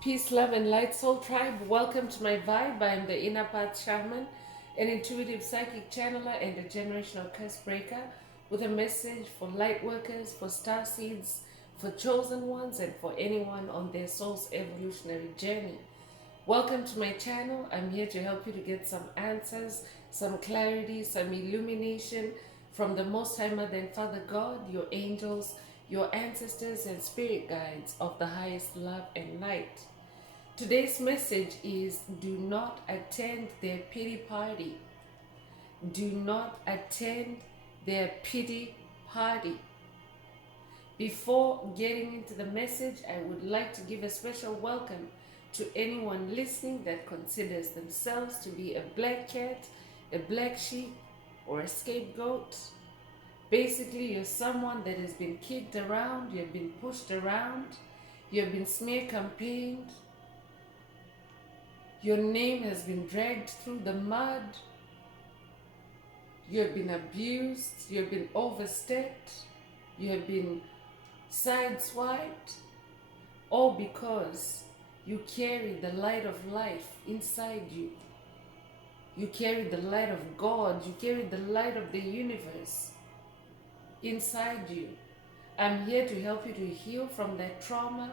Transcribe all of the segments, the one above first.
Peace, love, and light, soul tribe. Welcome to my vibe. I am the Inner Path Shaman, an intuitive psychic channeler, and a generational curse breaker with a message for light workers, for star seeds, for chosen ones, and for anyone on their soul's evolutionary journey. Welcome to my channel. I'm here to help you to get some answers, some clarity, some illumination from the Most High Mother and Father God, your angels, your ancestors, and spirit guides of the highest love and light. Today's message is do not attend their pity party. Do not attend their pity party. Before getting into the message, I would like to give a special welcome to anyone listening that considers themselves to be a black cat, a black sheep, or a scapegoat. Basically, you're someone that has been kicked around, you've been pushed around, you've been smear campaigned, your name has been dragged through the mud. You have been abused. You have been overstepped. You have been sideswiped. All because you carry the light of life inside you. You carry the light of God. You carry the light of the universe inside you. I'm here to help you to heal from that trauma,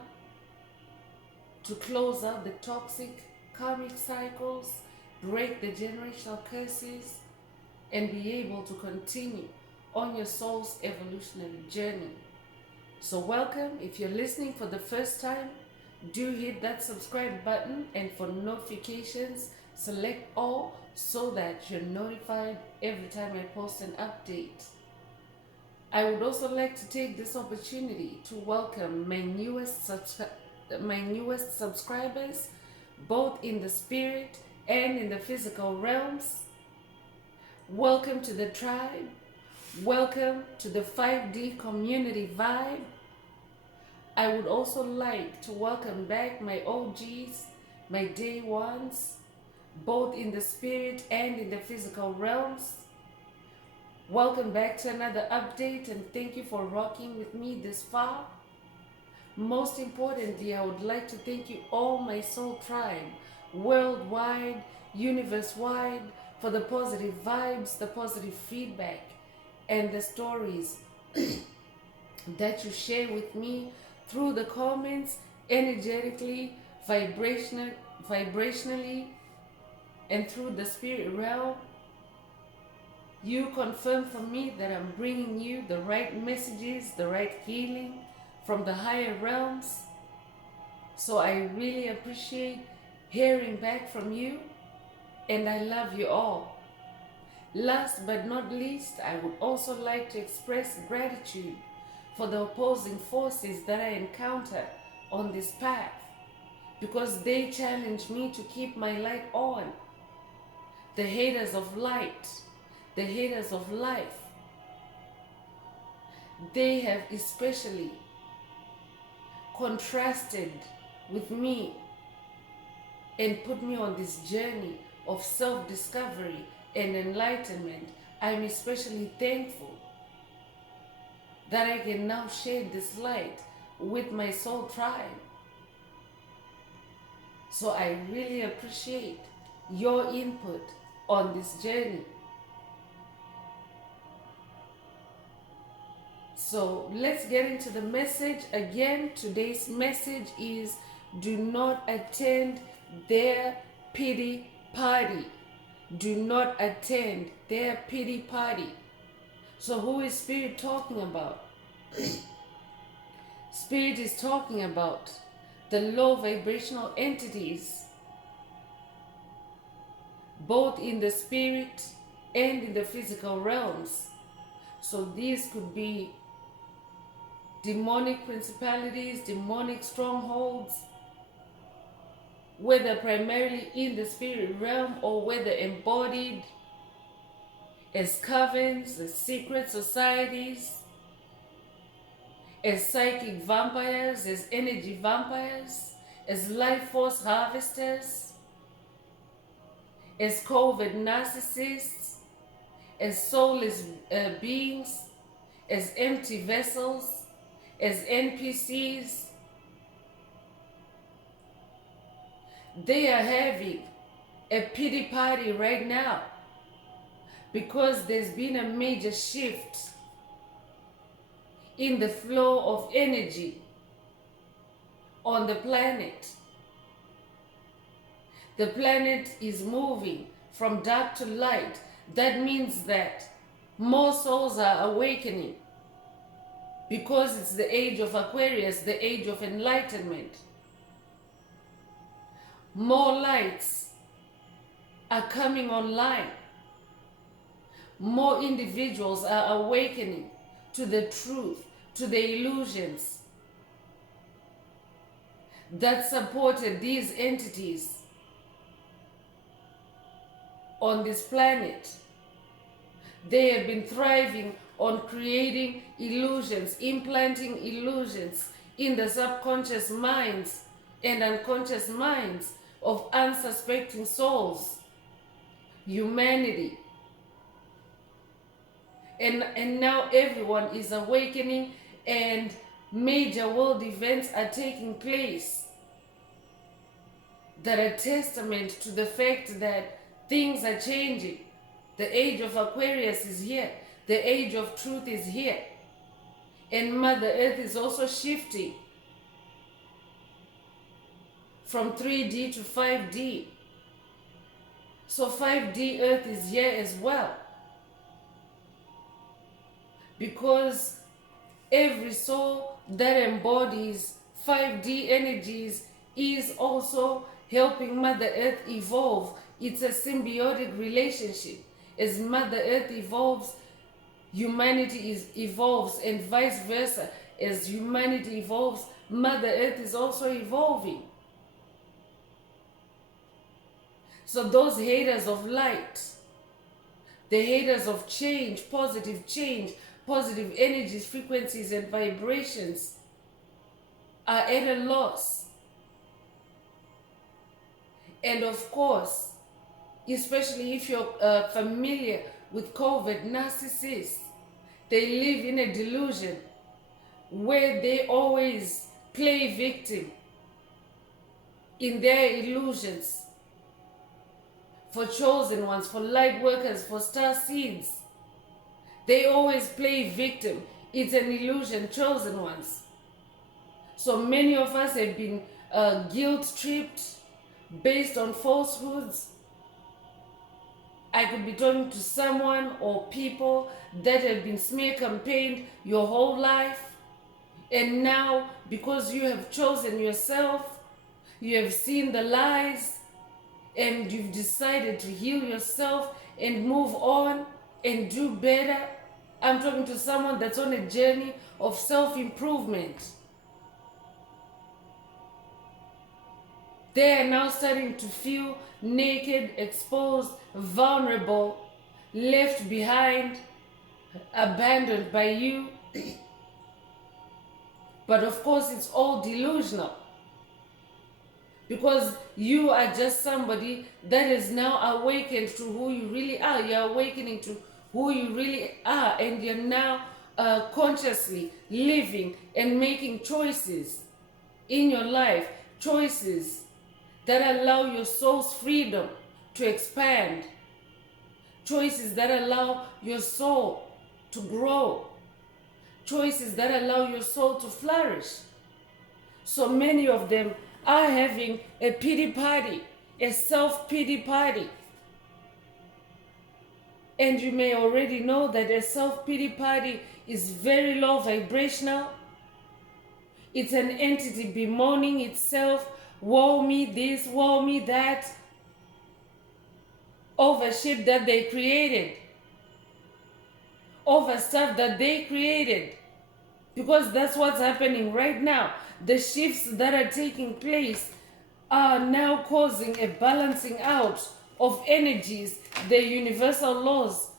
to close out the toxic karmic cycles, break the generational curses, and be able to continue on your soul's evolutionary journey. So welcome. If you're listening for the first time, do hit that subscribe button, and for notifications, select all so that you're notified every time I post an update. I would also like to take this opportunity to welcome my newest subscribers, both in the spirit and in the physical realms. Welcome to the tribe. Welcome to the 5D community vibe. I would also like to welcome back my OGs, my day ones, both in the spirit and in the physical realms. Welcome back to another update, and thank you for rocking with me this far. Most importantly, I would like to thank you all, my soul tribe, worldwide, universe-wide, for the positive vibes, the positive feedback, and the stories that you share with me through the comments, energetically, vibrationally, and through the spirit realm. You confirm for me that I'm bringing you the right messages, the right healing from the higher realms. So I really appreciate hearing back from you, and I love you all. Last but not least, I would also like to express gratitude for the opposing forces that I encounter on this path, because they challenge me to keep my light on. The haters of light, the haters of life, they have especially contrasted with me and put me on this journey of self-discovery and enlightenment. I'm especially thankful that I can now share this light with my soul tribe. So I really appreciate your input on this journey. So let's get into the message. Again, today's message is do not attend their pity party. Do not attend their pity party. So who is Spirit talking about? Spirit is talking about the low vibrational entities, both in the spirit and in the physical realms. So these could be demonic principalities, demonic strongholds, whether primarily in the spirit realm or whether embodied as covens, as secret societies, as psychic vampires, as energy vampires, as life force harvesters, as covert narcissists, as soulless beings, as empty vessels, as NPCs, they are having a pity party right now because there's been a major shift in the flow of energy on the planet. The planet is moving from dark to light. That means that more souls are awakening because it's the age of Aquarius, the age of enlightenment. More lights are coming online. More individuals are awakening to the truth, to the illusions that supported these entities on this planet. They have been thriving on creating illusions, implanting illusions in the subconscious minds and unconscious minds of unsuspecting souls, humanity. And now everyone is awakening and major world events are taking place that are testament to the fact that things are changing. The age of Aquarius is here. The age of truth is here. And Mother Earth is also shifting from 3D to 5D. So 5D Earth is here as well. Because every soul that embodies 5D energies is also helping Mother Earth evolve. It's a symbiotic relationship. As Mother Earth evolves, humanity evolves, and vice versa. As humanity evolves, Mother Earth is also evolving. So those haters of light, the haters of change, positive energies, frequencies, and vibrations are at a loss. And of course, especially if you're familiar with COVID, narcissists, they live in a delusion where they always play victim in their illusions. For chosen ones, for light workers, for star seeds, they always play victim. It's an illusion, chosen ones. So many of us have been guilt-tripped based on falsehoods. I could be talking to someone or people that have been smear campaigned your whole life. And now, because you have chosen yourself, you have seen the lies, and you've decided to heal yourself and move on and do better. I'm talking to someone that's on a journey of self-improvement. They are now starting to feel naked, exposed, vulnerable, left behind, abandoned by you. But of course, it's all delusional. Because you are just somebody that is now awakened to who you really are. You're awakening to who you really are. And you're now consciously living and making choices in your life. Choices that allow your soul's freedom to expand. Choices that allow your soul to grow. Choices that allow your soul to flourish. So many of them are having a pity party, a self-pity party. And you may already know that a self-pity party is very low vibrational. It's an entity bemoaning itself, woe me this, woe me that, over shit that they created, over stuff that they created. Because that's what's happening right now. The shifts that are taking place are now causing a balancing out of energies. The universal laws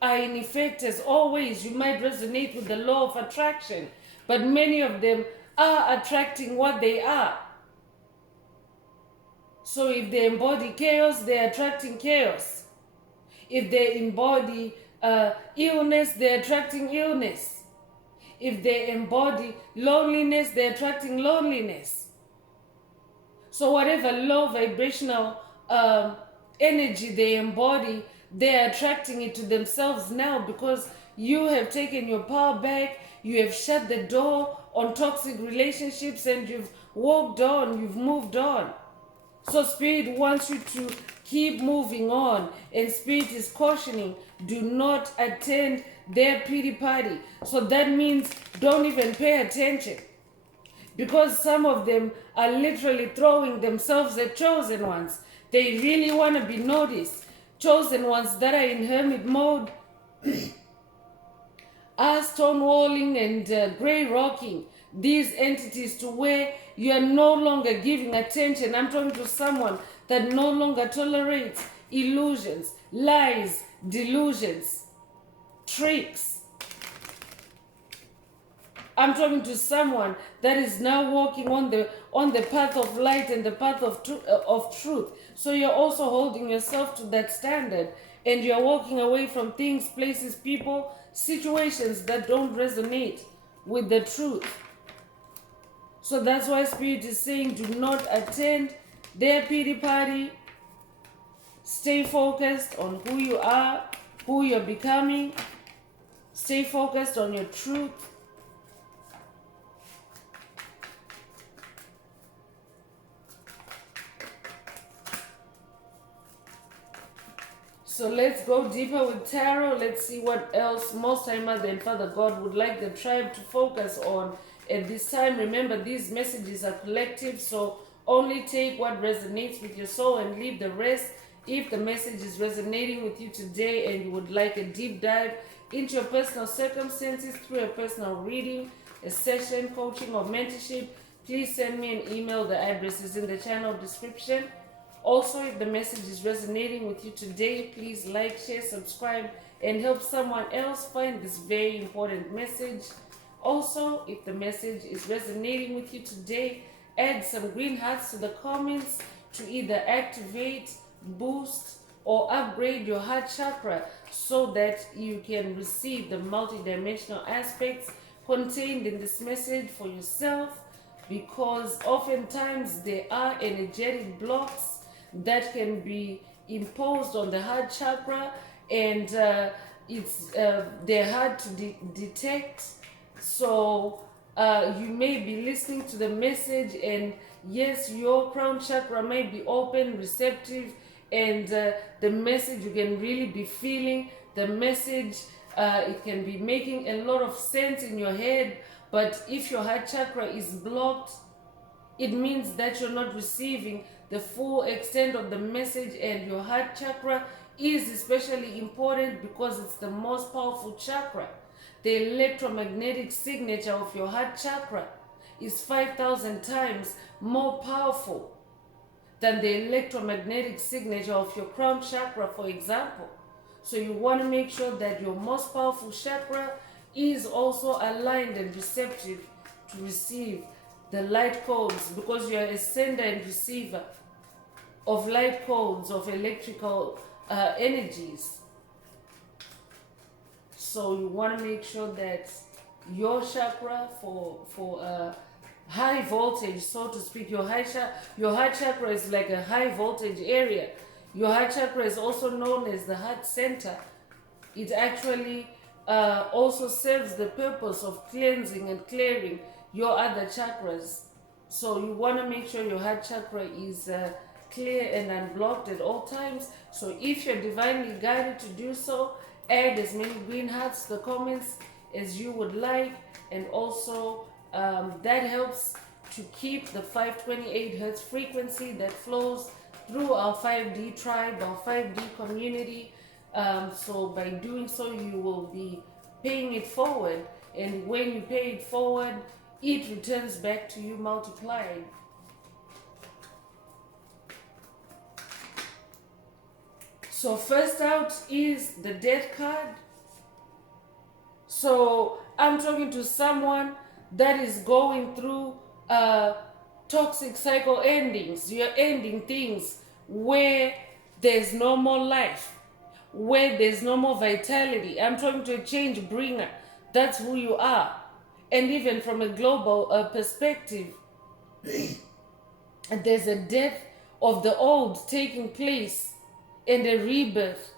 are in effect as always. You might resonate with the law of attraction, but many of them are attracting what they are. So if they embody chaos, they're attracting chaos. If they embody illness, they're attracting illness. If they embody loneliness, they're attracting loneliness. So whatever low vibrational energy they embody, they're attracting it to themselves now, because you have taken your power back, you have shut the door on toxic relationships, and you've walked on, you've moved on. So Spirit wants you to keep moving on, and Spirit is cautioning, do not attend their pity party. So that means don't even pay attention, because some of them are literally throwing themselves at chosen ones. They really want to be noticed. Chosen ones that are in hermit mode are stonewalling and grey rocking these entities to where you are no longer giving attention. I'm talking to someone that no longer tolerates illusions, lies, delusions, tricks. I'm talking to someone that is now walking on the path of light and the path of truth. So you're also holding yourself to that standard, and you're walking away from things, places, people, situations that don't resonate with the truth. So that's why Spirit is saying, do not attend their pity party. Stay focused on who you are, who you're becoming. Stay focused on your truth. So let's go deeper with tarot. Let's see what else Most High Mother and Father God would like the tribe to focus on at this time. Remember, these messages are collective, so only take what resonates with your soul and leave the rest. If the message is resonating with you today and you would like a deep dive into your personal circumstances through a personal reading, a session, coaching, or mentorship, please send me an email. The address is in the channel description. Also, if the message is resonating with you today, please like, share, subscribe, and help someone else find this very important message. Also, if the message is resonating with you today, add some green hearts to the comments to either activate, boost, or upgrade your heart chakra so that you can receive the multidimensional aspects contained in this message for yourself, because oftentimes there are energetic blocks that can be imposed on the heart chakra, and they're hard to detect. So you may be listening to the message, and yes, your crown chakra may be open, receptive, and the message, you can really be feeling the message. It can be making a lot of sense in your head, but if your heart chakra is blocked, it means that you're not receiving the full extent of the message. And your heart chakra is especially important because it's the most powerful chakra. The electromagnetic signature of your heart chakra is 5,000 times more powerful than the electromagnetic signature of your crown chakra, for example. So you want to make sure that your most powerful chakra is also aligned and receptive to receive the light codes, because you are a sender and receiver of light codes, of electrical energies. So you want to make sure that your chakra for high voltage, so to speak, your heart chakra is like a high voltage area. Your heart chakra is also known as the heart center. It actually also serves the purpose of cleansing and clearing your other chakras. So you want to make sure your heart chakra is clear and unblocked at all times. So if you're divinely guided to do so, add as many green hearts to the comments as you would like. And also that helps to keep the 528 hertz frequency that flows through our 5D tribe, our 5D community. So by doing so, you will be paying it forward. And when you pay it forward, it returns back to you multiplied. So first out is the Death card. So I'm talking to someone that is going through toxic cycle endings. You're ending things where there's no more life, where there's no more vitality. I'm talking to a change bringer. That's who you are. And even from a global perspective, And there's a death of the old taking place and a rebirth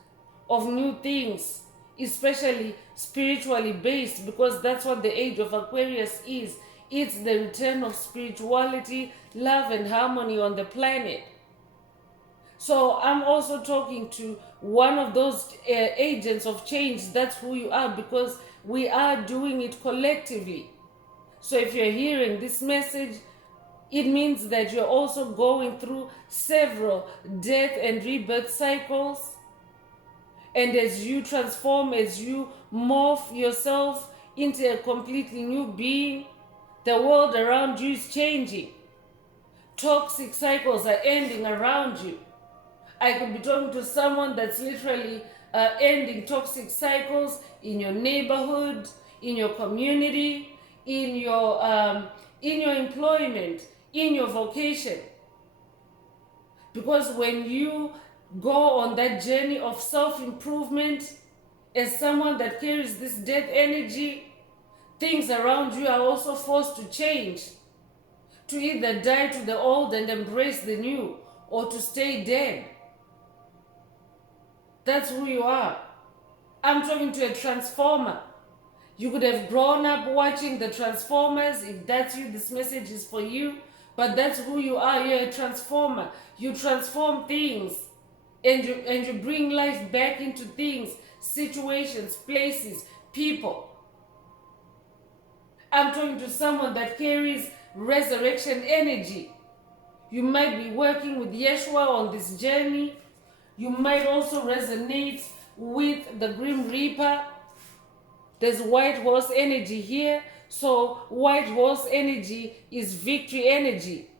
of new things, especially spiritually based, because that's what the age of Aquarius is. It's the return of spirituality, love, and harmony on the planet. So I'm also talking to one of those agents of change. That's who you are, because we are doing it collectively. So if you're hearing this message, it means that you're also going through several death and rebirth cycles. And as you transform, as you morph yourself into a completely new being, the world around you is changing. Toxic cycles are ending around you. I could be talking to someone that's literally ending toxic cycles in your neighborhood, in your community, in your employment, in your vocation. Because when you go on that journey of self-improvement as someone that carries this death energy, things around you are also forced to change, to either die to the old and embrace the new, or to stay dead. That's who you are. I'm talking to a transformer. You could have grown up watching the Transformers. If that's you, this message is for you. But that's who you are. You're a transformer. You transform things, and you bring life back into things, situations, places, people. I'm talking to someone that carries resurrection energy. You might be working with Yeshua on this journey. You might also resonate with the Grim Reaper. There's white horse energy here. So white horse energy is victory energy.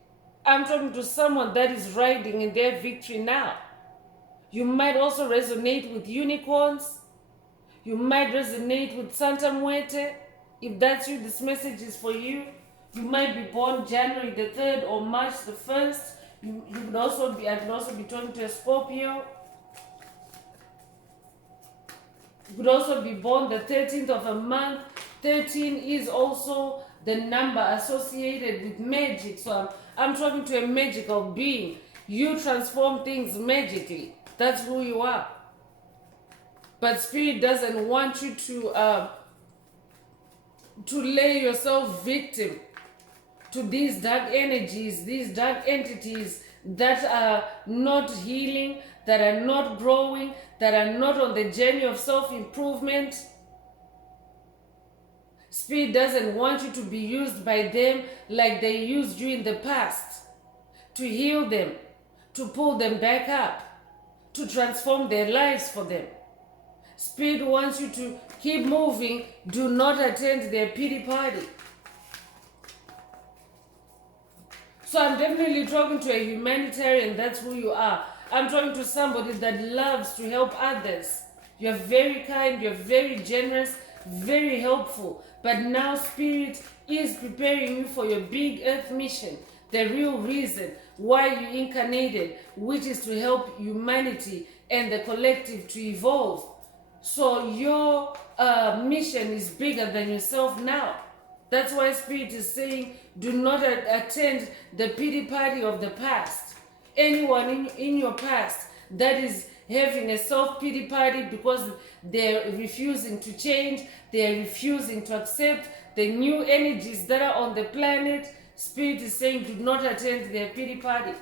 I'm talking to someone that is riding in their victory now. You might also resonate with unicorns. You might resonate with Santa Muerte. If that's you, this message is for you. You might be born January the 3rd or March the 1st. I could also be talking to a Scorpio. You could also be born the 13th of a month. 13 is also the number associated with magic. So I'm talking to a magical being. You transform things magically. That's who you are. But Spirit doesn't want you to lay yourself victim to these dark energies, these dark entities that are not healing, that are not growing, that are not on the journey of self-improvement. Spirit doesn't want you to be used by them like they used you in the past, to heal them, to pull them back up, to transform their lives for them. Spirit wants you to keep moving. Do not attend their pity party. So I'm definitely talking to a humanitarian. That's who you are. I'm talking to somebody that loves to help others. You're very kind, you're very generous, very helpful. But now Spirit is preparing you for your big earth mission. The real reason why you incarnated, which is to help humanity and the collective to evolve. So your mission is bigger than yourself now. That's why Spirit is saying, do not attend the pity party of the past. Anyone in your past that is having a self-pity party because they're refusing to change, they're refusing to accept the new energies that are on the planet, Spirit is saying, do not attend their pity party.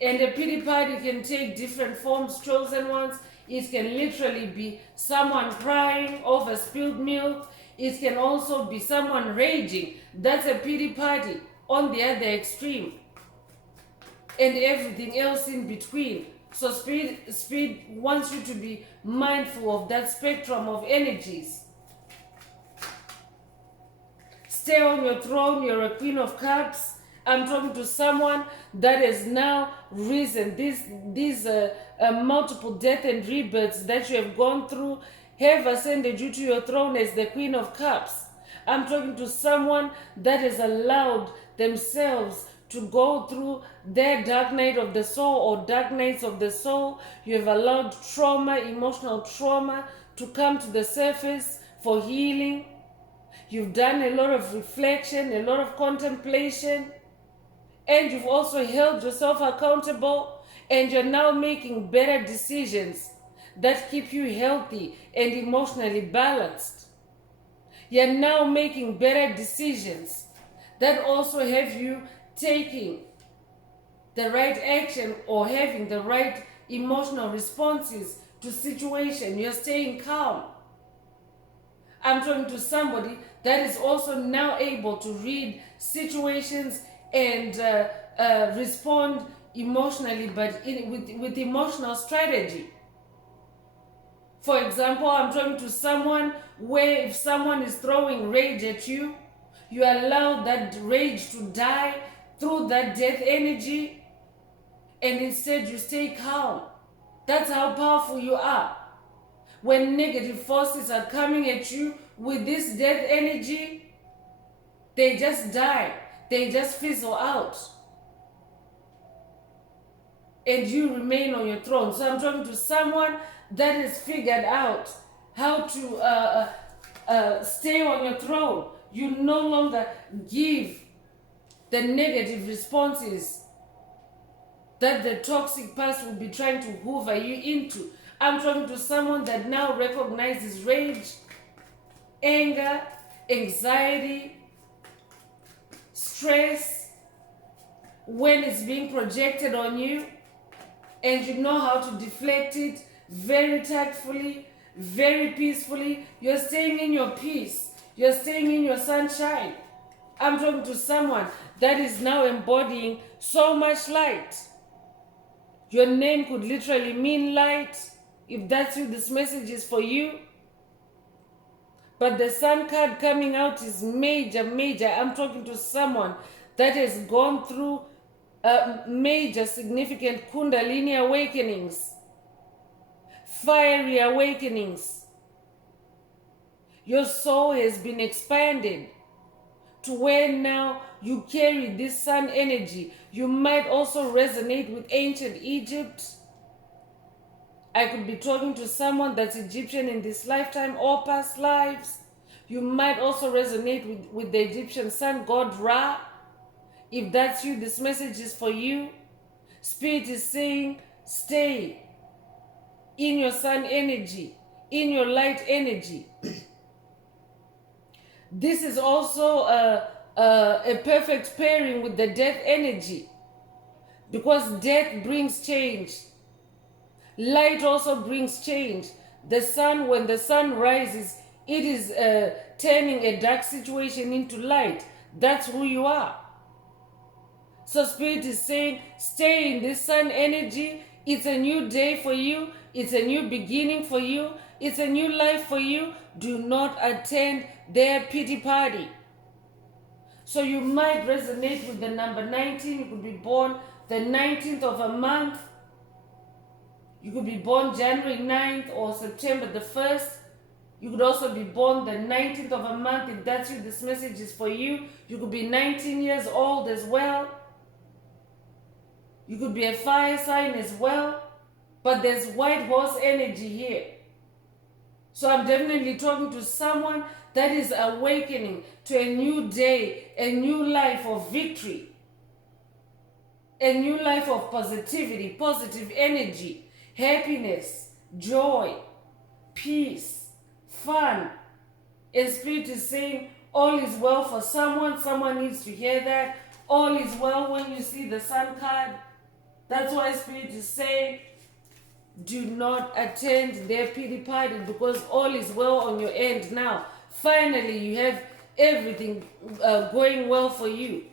And a pity party can take different forms, chosen ones. It can literally be someone crying over spilled milk. It can also be someone raging. That's a pity party on the other extreme. And everything else in between. So Spirit wants you to be mindful of that spectrum of energies. Stay on your throne. You're a Queen of Cups. I'm talking to someone that has now risen. These multiple death and rebirths that you have gone through have ascended you to your throne as the Queen of Cups. I'm talking to someone that has allowed themselves to go through their dark night of the soul or dark nights of the soul. You have allowed trauma, emotional trauma, to come to the surface for healing. You've done a lot of reflection, a lot of contemplation, and you've also held yourself accountable, and you're now making better decisions that keep you healthy and emotionally balanced. You're now making better decisions that also have you taking the right action or having the right emotional responses to situation. You're staying calm. I'm talking to somebody that is also now able to read situations and respond emotionally, but with emotional strategy. For example, I'm talking to someone where if someone is throwing rage at you, you allow that rage to die through that death energy, and instead you stay calm. That's how powerful you are. When negative forces are coming at you with this death energy, they just die. They just fizzle out. And you remain on your throne. So I'm talking to someone that has figured out how to stay on your throne. You no longer give the negative responses that the toxic past will be trying to hoover you into. I'm talking to someone that now recognizes rage, anger, anxiety, stress when it's being projected on you, and you know how to deflect it very tactfully, very peacefully. You're staying in your peace. You're staying in your sunshine. I'm talking to someone that is now embodying so much light. Your name could literally mean light. If that's you, this message is for you. But the sun card coming out is major, major. I'm talking to someone that has gone through major, significant Kundalini awakenings, fiery awakenings. Your soul has been expanded to where now you carry this sun energy. You might also resonate with ancient Egypt. I could be talking to someone that's Egyptian in this lifetime or past lives. You might also resonate with the Egyptian sun god Ra. If that's you, this message is for you. Spirit is saying, stay in your sun energy, in your light energy. This is also a perfect pairing with the death energy, because death brings change. Light also brings change. The sun, when the sun rises, it is turning a dark situation into light. That's who you are. So Spirit is saying, stay in this sun energy. It's a new day for you. It's a new beginning for you. It's a new life for you. Do not attend their pity party. So you might resonate with the number 19. You could be born the 19th of a month. You could be born January 9th or September the 1st. You could also be born the 19th of a month. If that's you, this message is for you. You could be 19 years old as well. You could be a fire sign as well. But there's white horse energy here. So I'm definitely talking to someone that is awakening to a new day, a new life of victory, a new life of positivity, positive energy, happiness, joy, peace, fun. And Spirit is saying all is well for someone. Someone needs to hear that. All is well when you see the sun card. That's why Spirit is saying, do not attend their pity party, because all is well on your end now. Finally, you have everything going well for you.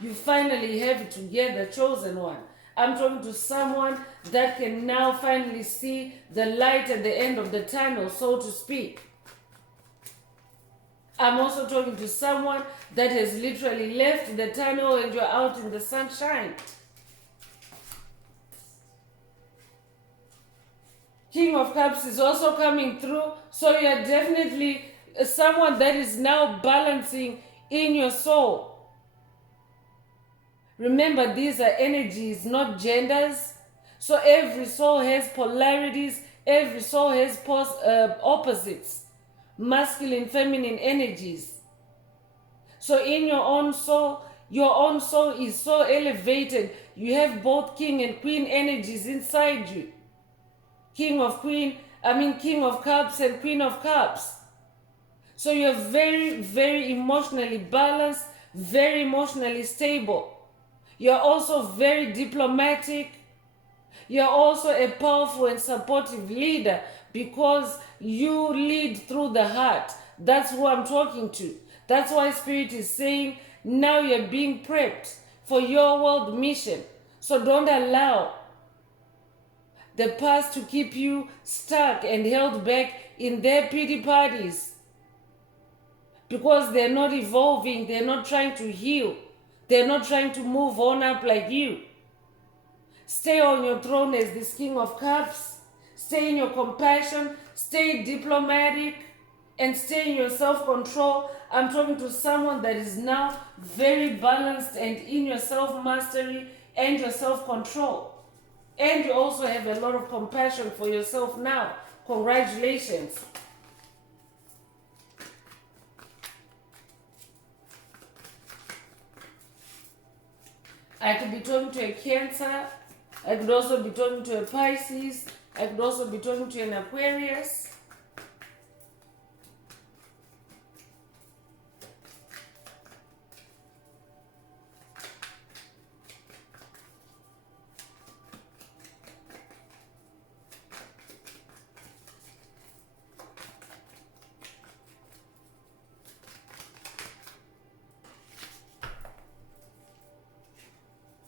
You finally have it together, chosen one. I'm talking to someone that can now finally see the light at the end of the tunnel, so to speak. I'm also talking to someone that has literally left the tunnel and you're out in the sunshine. King of Cups is also coming through. So you're definitely someone that is now balancing in your soul. Remember, these are energies, not genders. So every soul has polarities, Every soul has opposites, masculine, feminine energies. So in your own soul is so elevated. You have both king and queen energies inside you. King of cups and queen of cups. So you're very, very emotionally balanced, very emotionally stable. You're also very diplomatic. You're also a powerful and supportive leader because you lead through the heart. That's who I'm talking to. That's why Spirit is saying now you're being prepped for your world mission. So don't allow the past to keep you stuck and held back in their pity parties because they're not evolving, they're not trying to heal, they're not trying to move on up like you. Stay on your throne as this King of Cups. Stay in your compassion, stay diplomatic, and stay in your self-control. I'm talking to someone that is now very balanced and in your self-mastery and your self-control. And you also have a lot of compassion for yourself now. Congratulations. I could be talking to a Cancer. I could also be talking to a Pisces. I could also be talking to an Aquarius.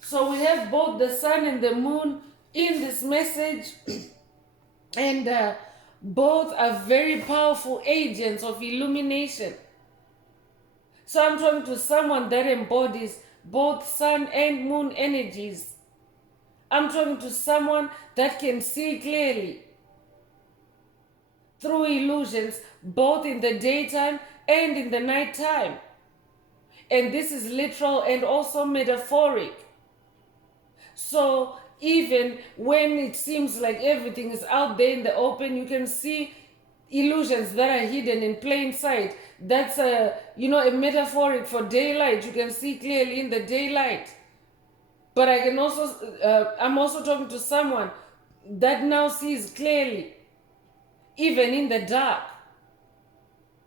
So we have both the sun and the moon in this message, and both are very powerful agents of illumination. So I'm talking to someone that embodies both sun and moon energies. I'm talking to someone that can see clearly through illusions, both in the daytime and in the nighttime. And this is literal and also metaphoric. So even when it seems like everything is out there in the open, you can see illusions that are hidden in plain sight. That's a metaphoric for daylight. You can see clearly in the daylight. But I can also, I'm also talking to someone that now sees clearly, even in the dark.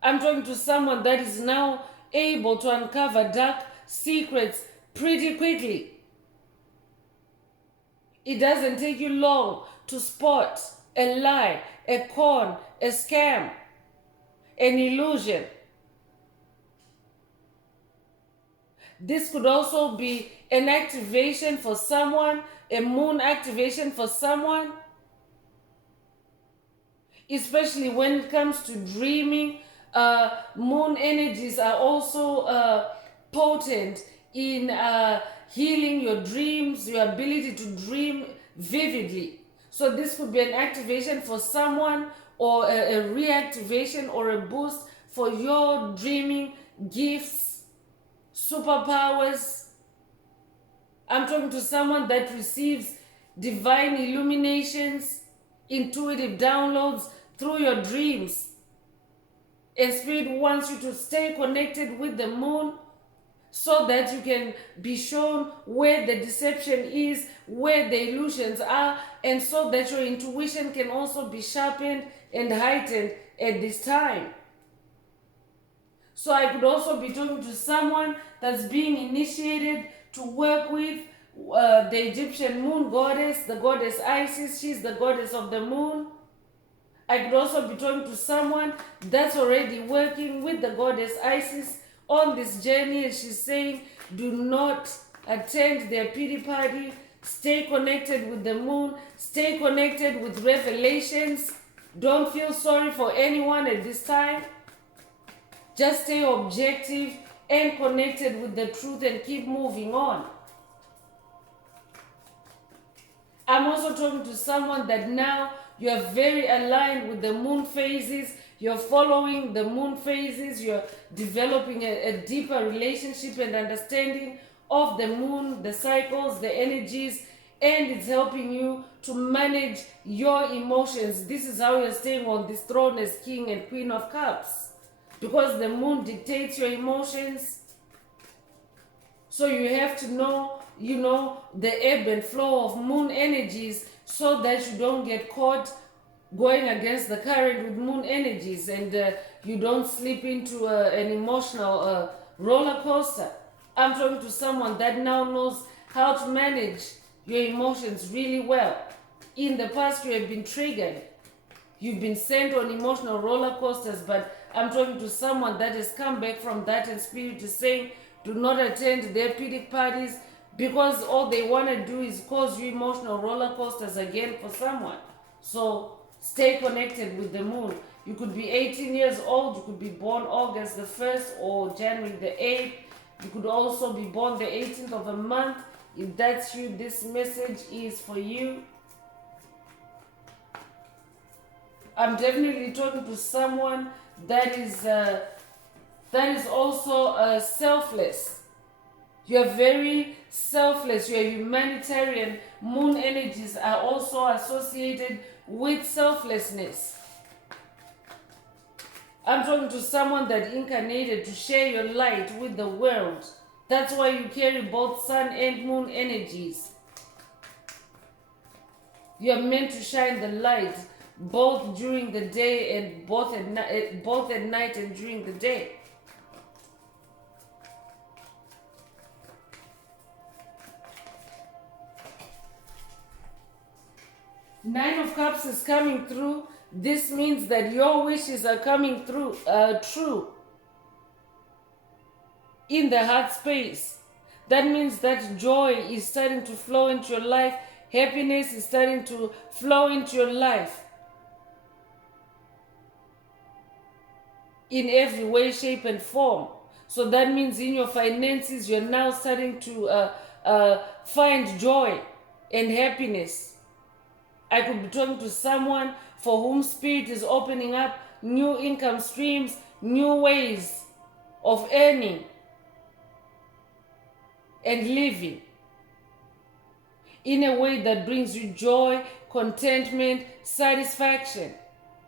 I'm talking to someone that is now able to uncover dark secrets pretty quickly. It doesn't take you long to spot a lie, a con, a scam, an illusion. This could also be an activation for someone, a moon activation for someone, especially when it comes to dreaming. Moon energies are also potent in healing your dreams, your ability to dream vividly. So this could be an activation for someone, or a reactivation or a boost for your dreaming gifts, superpowers. I'm talking to someone that receives divine illuminations, intuitive downloads through your dreams. And Spirit wants you to stay connected with the moon so that you can be shown where the deception is, where the illusions are, and so that your intuition can also be sharpened and heightened at this time. So I could also be talking to someone that's being initiated to work with the Egyptian moon goddess, the goddess Isis. She's the goddess of the moon. I could also be talking to someone that's already working with the goddess Isis on this journey, and she's saying, do not attend their pity party. Stay connected with the moon. Stay connected with revelations. Don't feel sorry for anyone at this time. Just stay objective and connected with the truth and keep moving on. I'm also talking to someone that now you are very aligned with the moon phases. You're following the moon phases. You're developing a deeper relationship and understanding of the moon, the cycles, the energies, and it's helping you to manage your emotions. This is how you're staying on this throne as King and Queen of Cups, because the moon dictates your emotions. So you have to know, the ebb and flow of moon energies, so that you don't get caught going against the current with moon energies, and you don't slip into an emotional roller coaster. I'm talking to someone that now knows how to manage your emotions really well. In the past, you have been triggered. You've been sent on emotional roller coasters, but I'm talking to someone that has come back from that, and Spirit is saying, do not attend their pity parties, because all they want to do is cause you emotional roller coasters again for someone. So stay connected with the moon. You could be 18 years old, you could be born August the 1st or January the 8th. You could also be born the 18th of a month. If that's you, this message is for you. I'm definitely talking to someone that is also selfless. You're very selfless. You're humanitarian. Moon energies are also associated with selflessness. I'm talking to someone that incarnated to share your light with the world. That's why you carry both sun and moon energies. You're meant to shine the light both during the day and both at night and during the day. Nine of Cups is coming through. This means that your wishes are coming through, true, in the heart space. That means that joy is starting to flow into your life. Happiness is starting to flow into your life. In every way, shape, and form. So that means in your finances, you're now starting to find joy and happiness. I could be talking to someone for whom Spirit is opening up new income streams, new ways of earning and living in a way that brings you joy, contentment, satisfaction.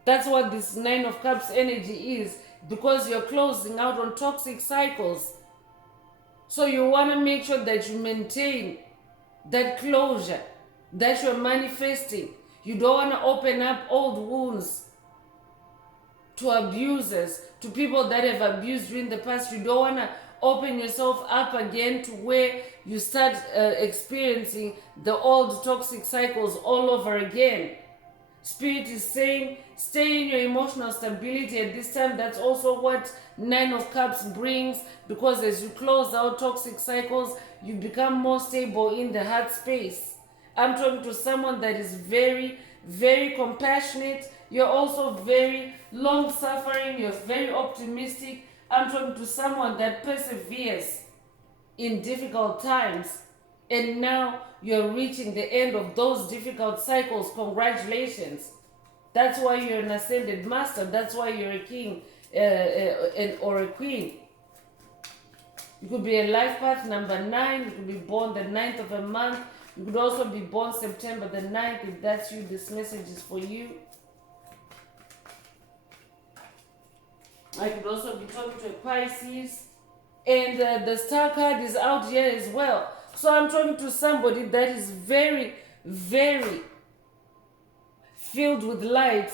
That's what this Nine of Cups energy is, because you're closing out on toxic cycles. So you want to make sure that you maintain that closure, that you're manifesting. You don't want to open up old wounds to abusers, to people that have abused you in the past. You don't want to open yourself up again to where you start experiencing the old toxic cycles all over again. Spirit is saying, stay in your emotional stability at this time. That's also what Nine of Cups brings, because as you close out toxic cycles, you become more stable in the heart space. I'm talking to someone that is very, very compassionate. You're also very long-suffering. You're very optimistic. I'm talking to someone that perseveres in difficult times. And now you're reaching the end of those difficult cycles. Congratulations. That's why you're an ascended master. That's why you're a king or a queen. You could be a life path number 9. You could be born the 9th of a month. You could also be born September the 9th. If that's you, this message is for you. I could also be talking to a Pisces. And the star card is out here as well. So I'm talking to somebody that is very, very filled with light.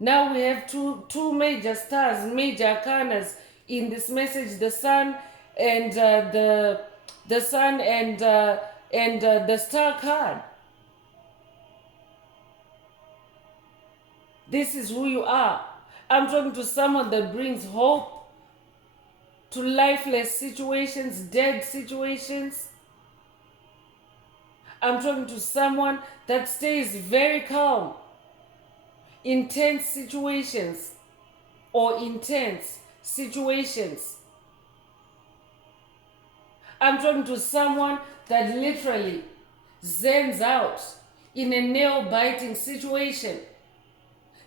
Now we have two major stars, major arcanas in this message: the sun and the sun and the star card. This is who you are. I'm talking to someone that brings hope to lifeless situations, dead situations. I'm talking to someone that stays very calm in tense situations or intense situations. I'm talking to someone that literally zens out in a nail-biting situation,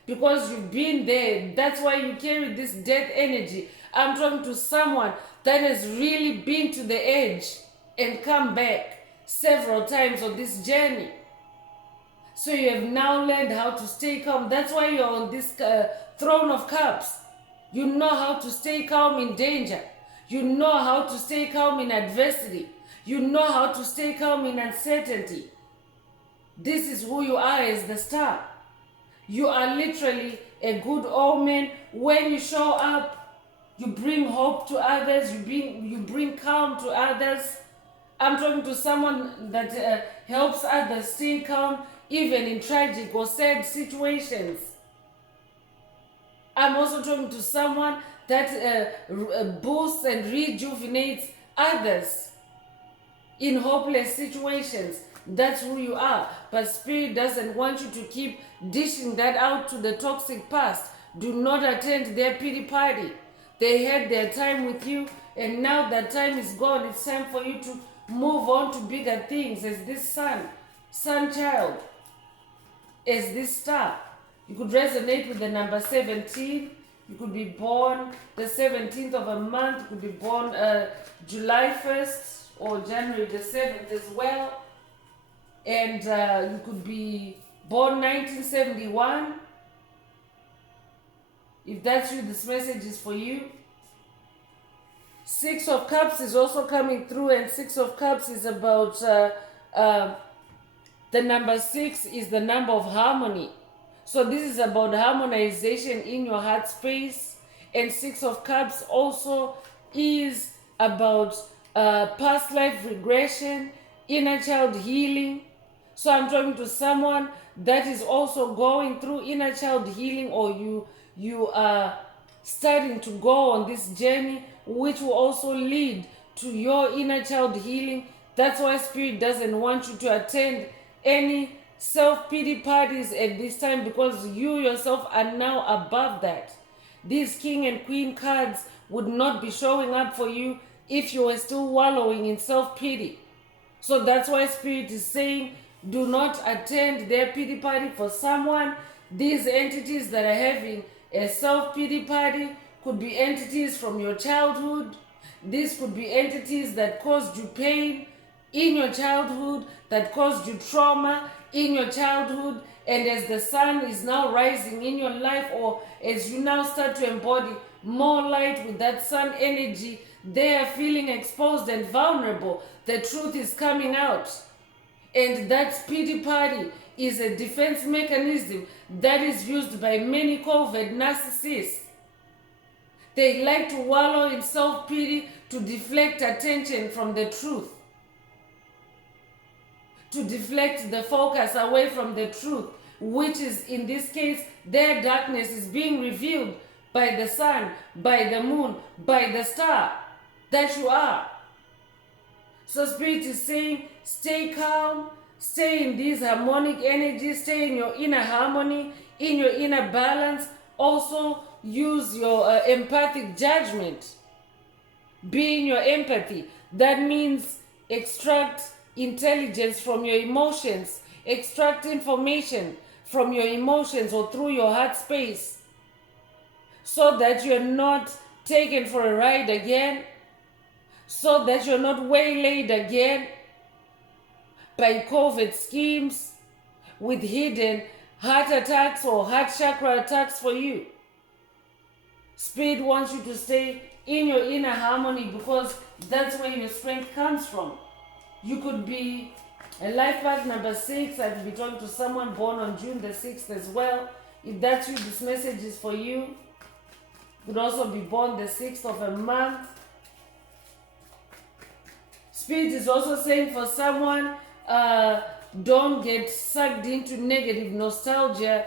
because you've been there. That's why you carry this death energy. I'm talking to someone that has really been to the edge and come back. several times on this journey. So you have now learned how to stay calm. That's why you're on this throne of cups. You know how to stay calm in danger. You know how to stay calm in adversity. You know how to stay calm in uncertainty. This is who you are as the star. You are literally a good omen. When you show up, you bring hope to others. You bring calm to others. I'm talking to someone that helps others stay calm even in tragic or sad situations. I'm also talking to someone that boosts and rejuvenates others in hopeless situations. That's who you are. But Spirit doesn't want you to keep dishing that out to the toxic past. Do not attend their pity party. They had their time with you, and now that time is gone. It's time for you to move on to bigger things as this sun child, as this star. You could resonate with the number 17. You could be born the 17th of a month. You could be born July 1st or January the 7th as well. And you could be born 1971. If that's you, this message is for you. 6 of Cups is also coming through, and 6 of Cups is about the number 6 is the number of harmony. So this is about harmonization in your heart space. And 6 of Cups also is about past life regression, inner child healing. So I'm talking to someone that is also going through inner child healing, or you are starting to go on this journey, which will also lead to your inner child healing. That's why Spirit doesn't want you to attend any self-pity parties at this time, because you yourself are now above that. These King and Queen cards would not be showing up for you if you were still wallowing in self-pity. So that's why Spirit is saying, do not attend their pity party. For someone, these entities that are having a self-pity party could be entities from your childhood. These could be entities that caused you pain in your childhood, that caused you trauma in your childhood. And as the sun is now rising in your life, or as you now start to embody more light with that sun energy, they are feeling exposed and vulnerable. The truth is coming out. And that pity party is a defense mechanism that is used by many covert narcissists. They like to wallow in self-pity to deflect attention from the truth, to deflect the focus away from the truth, which is, in this case, their darkness is being revealed by the sun, by the moon, by the star that you are. So Spirit is saying, stay calm, stay in these harmonic energies, stay in your inner harmony, in your inner balance. Also use your empathic judgment. Be in your empathy. That means extract intelligence from your emotions, extract information from your emotions or through your heart space, so that you're not taken for a ride again, so that you're not waylaid again by covert schemes with hidden heart attacks or heart chakra attacks for you. Spirit wants you to stay in your inner harmony, because that's where your strength comes from. You could be a life path number 6. I could be talking to someone born on June the 6th as well. If that's you, this message is for you. You could also be born the 6th of a month. Spirit is also saying for someone, don't get sucked into negative nostalgia.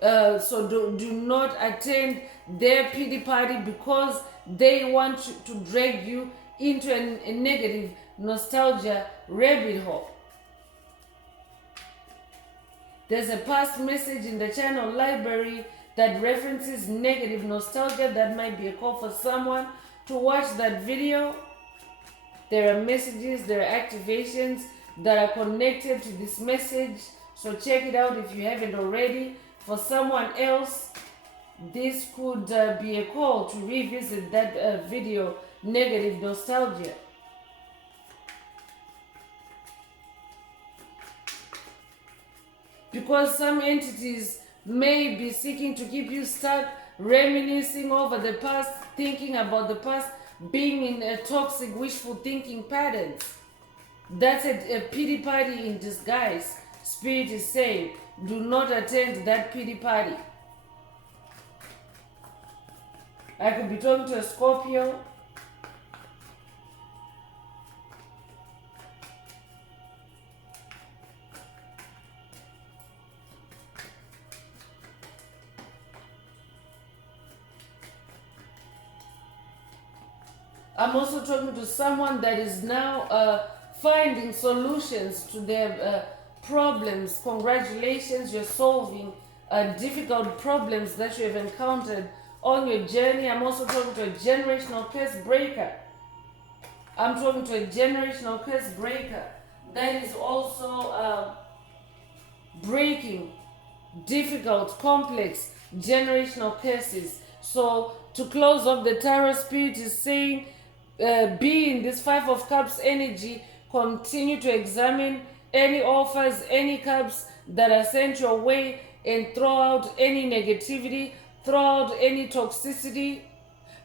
So do not attend their pity party, because they want to drag you into a negative nostalgia rabbit hole. There's a past message in the channel library that references negative nostalgia. That might be a call for someone to watch that video. There are messages, there are activations that are connected to this message. So check it out if you haven't already. For someone else, this could be a call to revisit that video, negative nostalgia. because some entities may be seeking to keep you stuck, reminiscing over the past, thinking about the past, being in a toxic wishful thinking patterns. That's a pity party in disguise. Spirit is saying, do not attend that pity party. I could be talking to a Scorpio. I'm also talking to someone that is now finding solutions to their problems. Congratulations, you're solving difficult problems that you have encountered on your journey. I'm also talking to a generational curse breaker. I'm talking to a generational curse breaker that is also breaking difficult, complex generational curses. So to close off, the Tarot Spirit is saying, be in this Five of Cups energy, continue to examine any offers, any cups that are sent your way, and throw out any negativity, throw out any toxicity.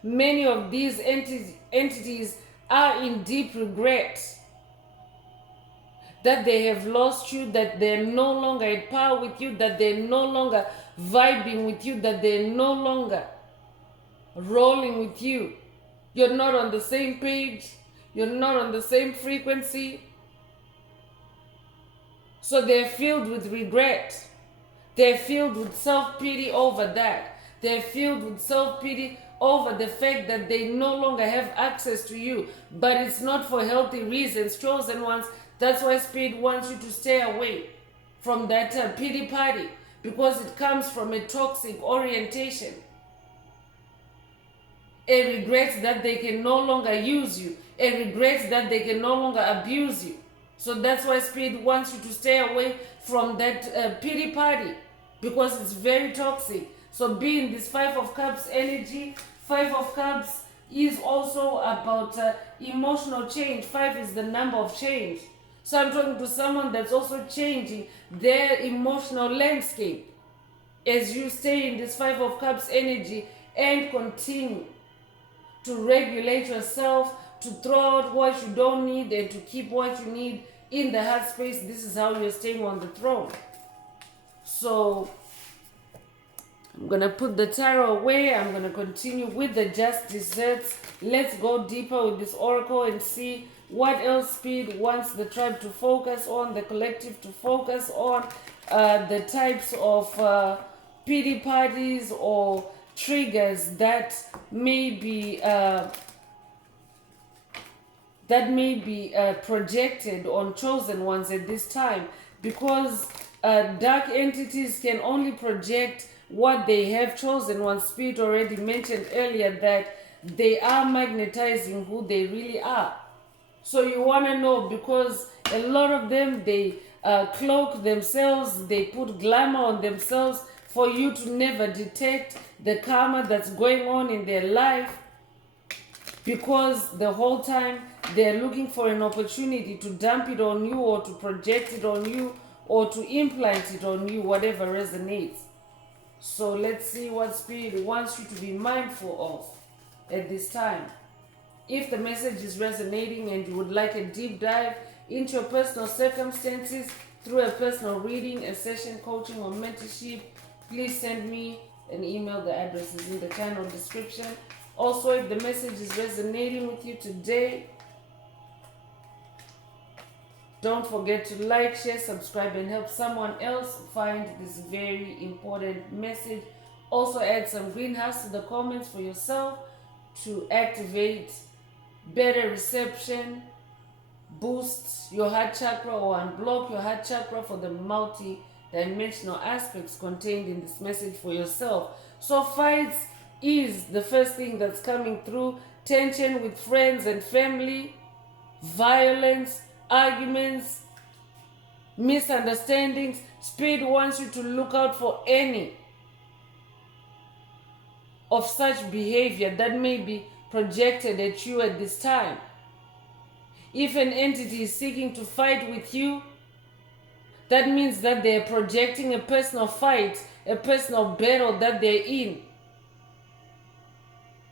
Many of these entities are in deep regret that they have lost you, that they're no longer at par with you, that they're no longer vibing with you, that they're no longer rolling with you. You're not on the same page. You're not on the same frequency. So they're filled with regret. They're filled with self-pity over that. They're filled with self-pity over the fact that they no longer have access to you. But it's not for healthy reasons, chosen ones. That's why Spirit wants you to stay away from that pity party, because it comes from a toxic orientation. A regret that they can no longer use you. A regret that they can no longer abuse you. So that's why Spirit wants you to stay away from that pity party, because it's very toxic. So be in this Five of Cups energy. Five of Cups is also about emotional change. 5 is the number of change. So I'm talking to someone that's also changing their emotional landscape as you stay in this Five of Cups energy and continue to regulate yourself, to throw out what you don't need and to keep what you need in the heart space. This is how you're staying on the throne. So I'm going to put the tarot away. I'm going to continue with the just desserts. Let's go deeper with this oracle and see what else Spirit wants the tribe to focus on, the collective to focus on, the types of pity parties or triggers that may be projected on chosen ones at this time, because dark entities can only project what they have. Chosen ones, Spirit already mentioned earlier that they are magnetizing who they really are. So you want to know, because a lot of them, they cloak themselves, they put glamour on themselves for you to never detect the karma that's going on in their life, because the whole time they're looking for an opportunity to dump it on you or to project it on you or to implant it on you, whatever resonates. So let's see what Spirit wants you to be mindful of at this time. If the message is resonating and you would like a deep dive into your personal circumstances through a personal reading, a session, coaching, or mentorship, please send me an email. The address is in the channel description. Also, if the message is resonating with you today, don't forget to like, share, subscribe, and help someone else find this very important message. Also, add some greenhouse to the comments for yourself to activate better reception, boost your heart chakra, or unblock your heart chakra for the multi-dimensional aspects contained in this message for yourself. So fights is the first thing that's coming through. Tension with friends and family, violence, arguments, misunderstandings. Spirit wants you to look out for any of such behavior that may be projected at you at this time. If an entity is seeking to fight with you, That means that they're projecting a personal fight, a personal battle that they're in,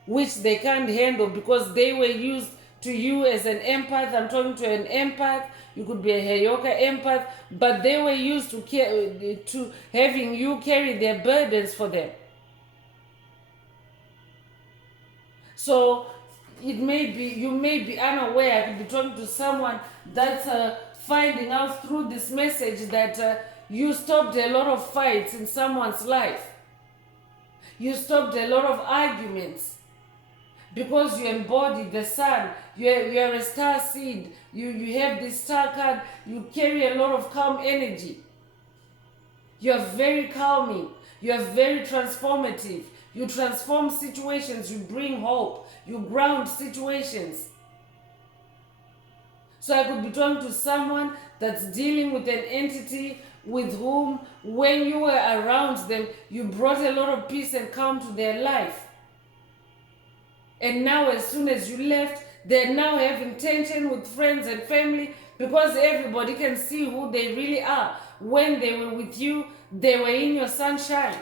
which they can't handle because they were used to you as an empath. I'm talking to an empath. You could be a Heyoka empath, but they were used to having you carry their burdens for them. So it may be, you may be unaware. I could be talking to someone that's finding out through this message that you stopped a lot of fights in someone's life. You stopped a lot of arguments because you embody the sun. You're a star seed. You have this star card. You carry a lot of calm energy. You're very calming. You're very transformative. You transform situations. You bring hope. You ground situations. So I could be talking to someone that's dealing with an entity with whom, when you were around them, you brought a lot of peace and calm to their life. And now as soon as you left, they're now having tension with friends and family because everybody can see who they really are. When they were with you, they were in your sunshine.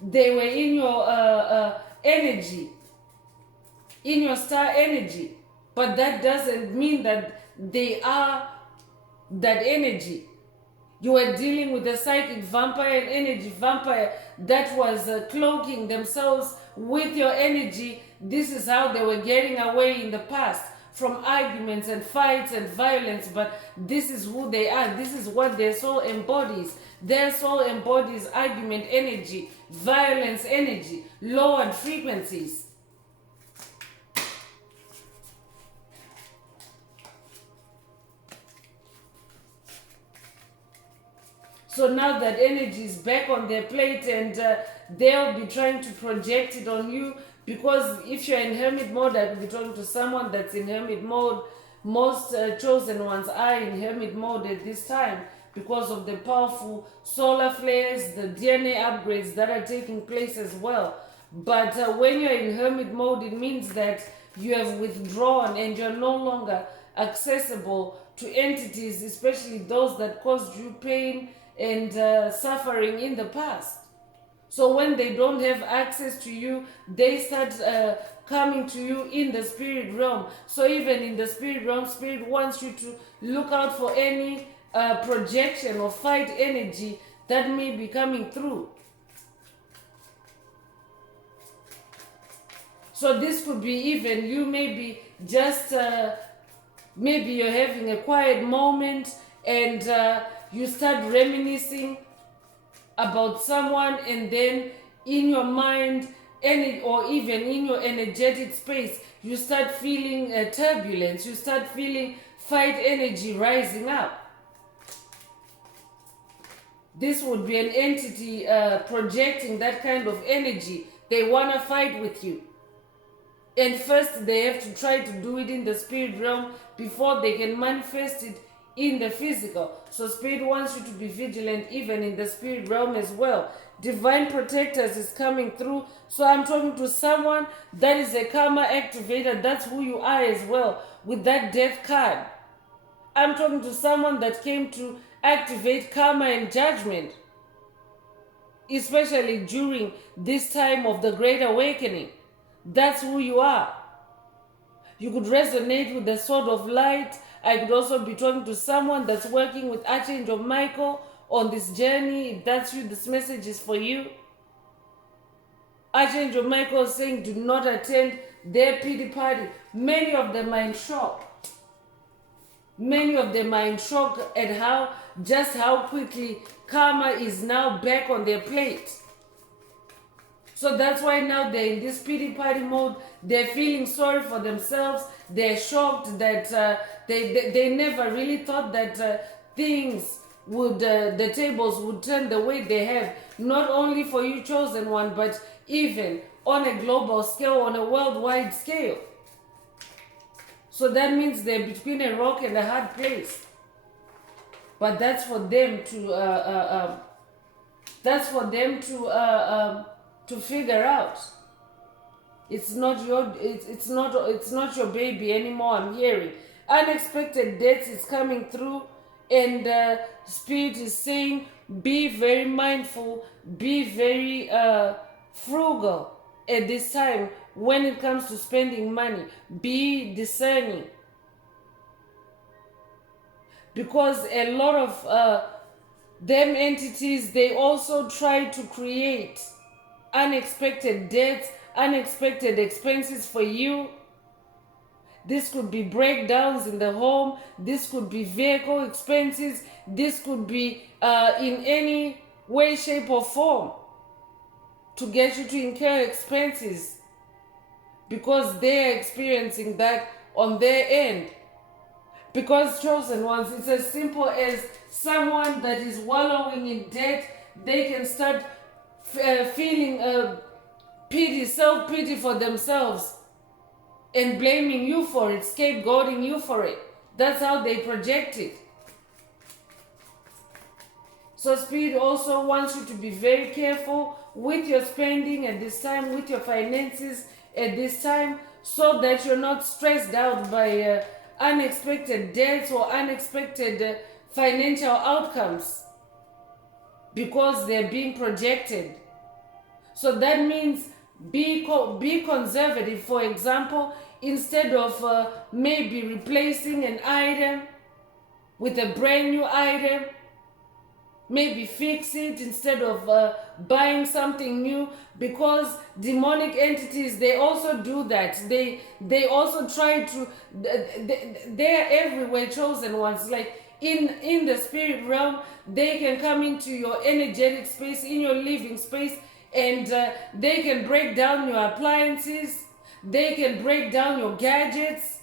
They were in your energy, in your star energy. But that doesn't mean that they are that energy. You were dealing with a psychic vampire, an energy vampire that was cloaking themselves with your energy. This is how they were getting away in the past from arguments and fights and violence. But this is who they are. This is what their soul embodies. Their soul embodies argument energy, violence energy, lowered frequencies. So now that energy is back on their plate and they'll be trying to project it on you, because if you're in hermit mode, I could be talking to someone that's in hermit mode. Most chosen ones are in hermit mode at this time because of the powerful solar flares, the DNA upgrades that are taking place as well. But when you're in hermit mode, it means that you have withdrawn and you're no longer accessible to entities, especially those that caused you pain and suffering in the past. So when they don't have access to you, they start coming to you in the spirit realm. So even in the spirit realm, spirit wants you to look out for any projection or fight energy that may be coming through. So this could be even, you may be just, maybe you're having a quiet moment and you start reminiscing about someone, and then in your mind or even in your energetic space, you start feeling turbulence, you start feeling fight energy rising up. This would be an entity projecting that kind of energy. They want to fight with you. And first they have to try to do it in the spirit realm before they can manifest it in the physical. So spirit wants you to be vigilant even in the spirit realm as well. Divine protectors is coming through. So I'm talking to someone that is a karma activator. That's who you are as well with that death card. I'm talking to someone that came to activate karma and judgment, especially during this time of the Great Awakening. That's who you are. You could resonate with the Sword of Light. I could also be talking to someone that's working with Archangel Michael on this journey. If that's you, this message is for you. Archangel Michael is saying, do not attend their pity party. Many of them are in shock. Many of them are in shock at how quickly karma is now back on their plate. So that's why now they're in this pity party mode. They're feeling sorry for themselves. They're shocked that they never really thought that things would, the tables would turn the way they have. Not only for you, chosen one, but even on a global scale, on a worldwide scale. So that means they're between a rock and a hard place. But that's for them to figure out. It's not your baby anymore. I'm hearing unexpected deaths is coming through, And Spirit is saying, be very mindful, be very frugal at this time when it comes to spending money. Be discerning. Because a lot of them entities, they also try to create unexpected debts, unexpected expenses for you. This could be breakdowns in the home. This could be vehicle expenses. This could be in any way, shape, or form to get you to incur expenses because they are experiencing that on their end. Because, chosen ones, it's as simple as someone that is wallowing in debt, they can start feeling pity, self-pity for themselves and blaming you for it, scapegoating you for it. That's how they project it. So Spirit also wants you to be very careful with your spending at this time, with your finances at this time, so that you're not stressed out by unexpected debts or unexpected financial outcomes because they're being projected. So that means be conservative. For example, instead of maybe replacing an item with a brand new item, maybe fix it instead of buying something new, because demonic entities, they also do that. They also try to, they're everywhere, chosen ones. Like in the spirit realm, they can come into your energetic space, in your living space, and they can break down your appliances, they can break down your gadgets,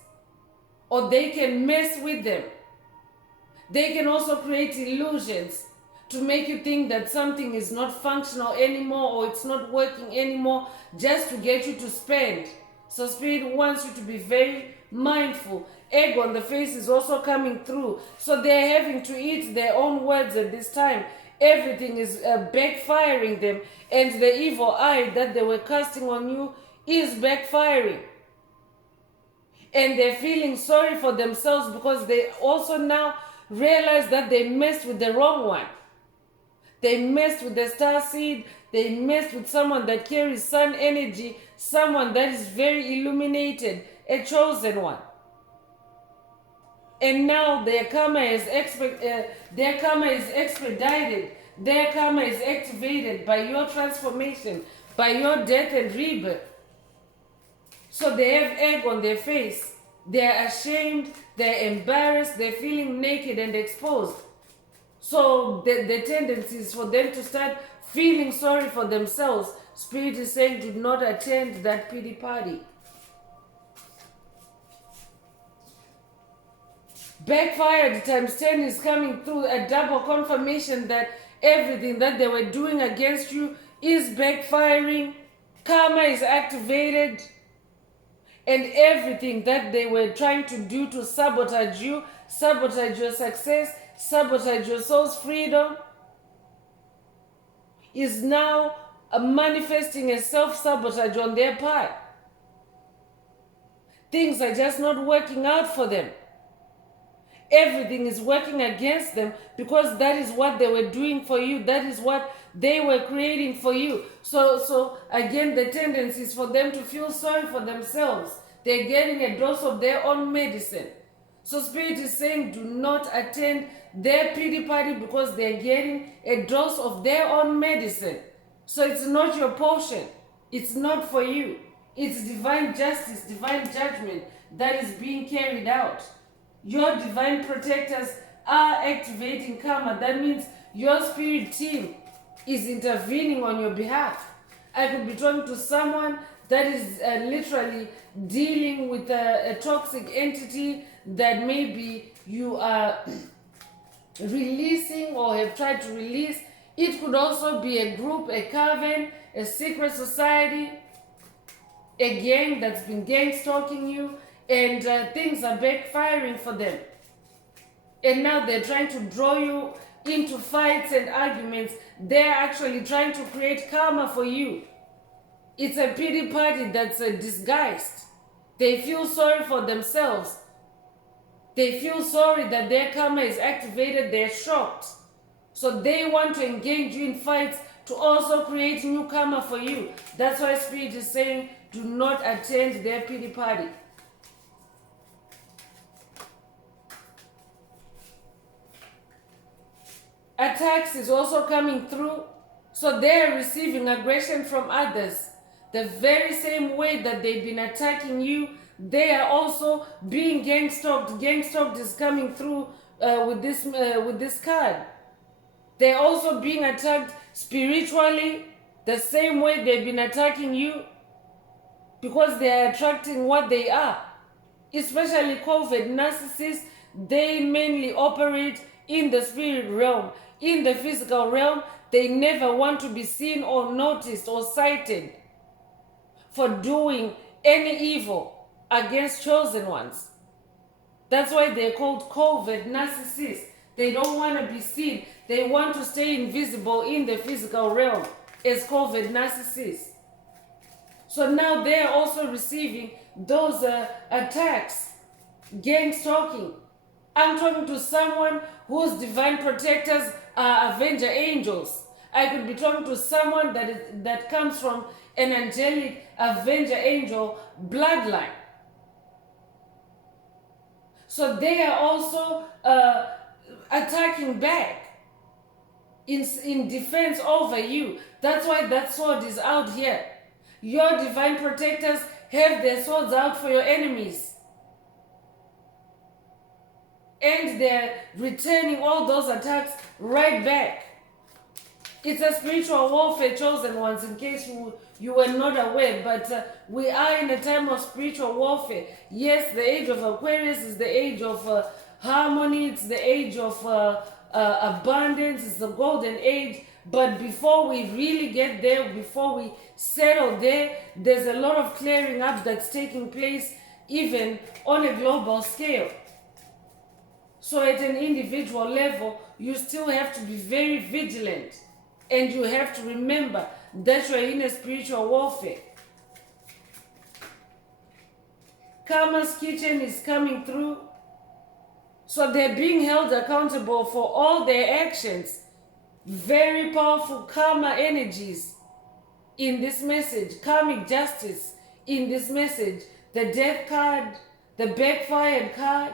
or they can mess with them. They can also create illusions to make you think that something is not functional anymore or it's not working anymore, just to get you to spend. So Spirit wants you to be very mindful. Egg on the face is also coming through. So they're having to eat their own words at this time. Everything is backfiring them, and the evil eye that they were casting on you is backfiring. And they're feeling sorry for themselves because they also now realize that they messed with the wrong one. They messed with the star seed. They messed with someone that carries sun energy, someone that is very illuminated, a chosen one. And now their karma is expedited. Their karma is activated by your transformation, by your death and rebirth. So they have egg on their face. They're ashamed. They're embarrassed. They're feeling naked and exposed. So the tendency is for them to start feeling sorry for themselves. Spirit is saying, do not attend that pity party. Backfired times 10 is coming through, a double confirmation that everything that they were doing against you is backfiring. Karma is activated. And everything that they were trying to do to sabotage you, sabotage your success, sabotage your soul's freedom, is now manifesting as self-sabotage on their part. Things are just not working out for them. Everything is working against them because that is what they were doing for you. That is what they were creating for you. So again, the tendency is for them to feel sorry for themselves. They're getting a dose of their own medicine. So Spirit is saying, do not attend their pity party because they're getting a dose of their own medicine. So it's not your portion. It's not for you. It's divine justice, divine judgment that is being carried out. Your divine protectors are activating karma. That means your spirit team is intervening on your behalf. I could be talking to someone that is literally dealing with a toxic entity that maybe you are releasing or have tried to release. It could also be a group, a coven, a secret society, a gang that's been gang stalking you, and things are backfiring for them. And now they're trying to draw you into fights and arguments. They're actually trying to create karma for you. It's a pity party that's disguised. They feel sorry for themselves. They feel sorry that their karma is activated, they're shocked. So they want to engage you in fights to also create new karma for you. That's why Spirit is saying, do not attend their pity party. Attacks is also coming through. So they're receiving aggression from others. The very same way that they've been attacking you, they are also being gang-stalked. Gang-stalked is coming through with this card. They're also being attacked spiritually, the same way they've been attacking you, because they are attracting what they are. Especially COVID narcissists, they mainly operate in the spirit realm. In the physical realm, they never want to be seen or noticed or cited for doing any evil against chosen ones. That's why they're called COVID narcissists. They don't want to be seen. They want to stay invisible in the physical realm as COVID narcissists. So now they're also receiving those attacks, gang stalking. I'm talking to someone whose divine protectors are avenger angels. I could be talking to someone that comes from an angelic avenger angel bloodline. So they are also attacking back in defense over you. That's why that sword is out here. Your divine protectors have their swords out for your enemies. And they're returning all those attacks right back. It's a spiritual warfare, chosen ones, in case you were not aware. But we are in a time of spiritual warfare. Yes, the age of Aquarius is the age of harmony. It's the age of abundance. It's the golden age. But before we really get there, before we settle there, there's a lot of clearing up that's taking place even on a global scale. So at an individual level, you still have to be very vigilant. And you have to remember that you're in a spiritual warfare. Karma's kitchen is coming through. So they're being held accountable for all their actions. Very powerful karma energies in this message. Karmic justice in this message. The death card, the backfired card,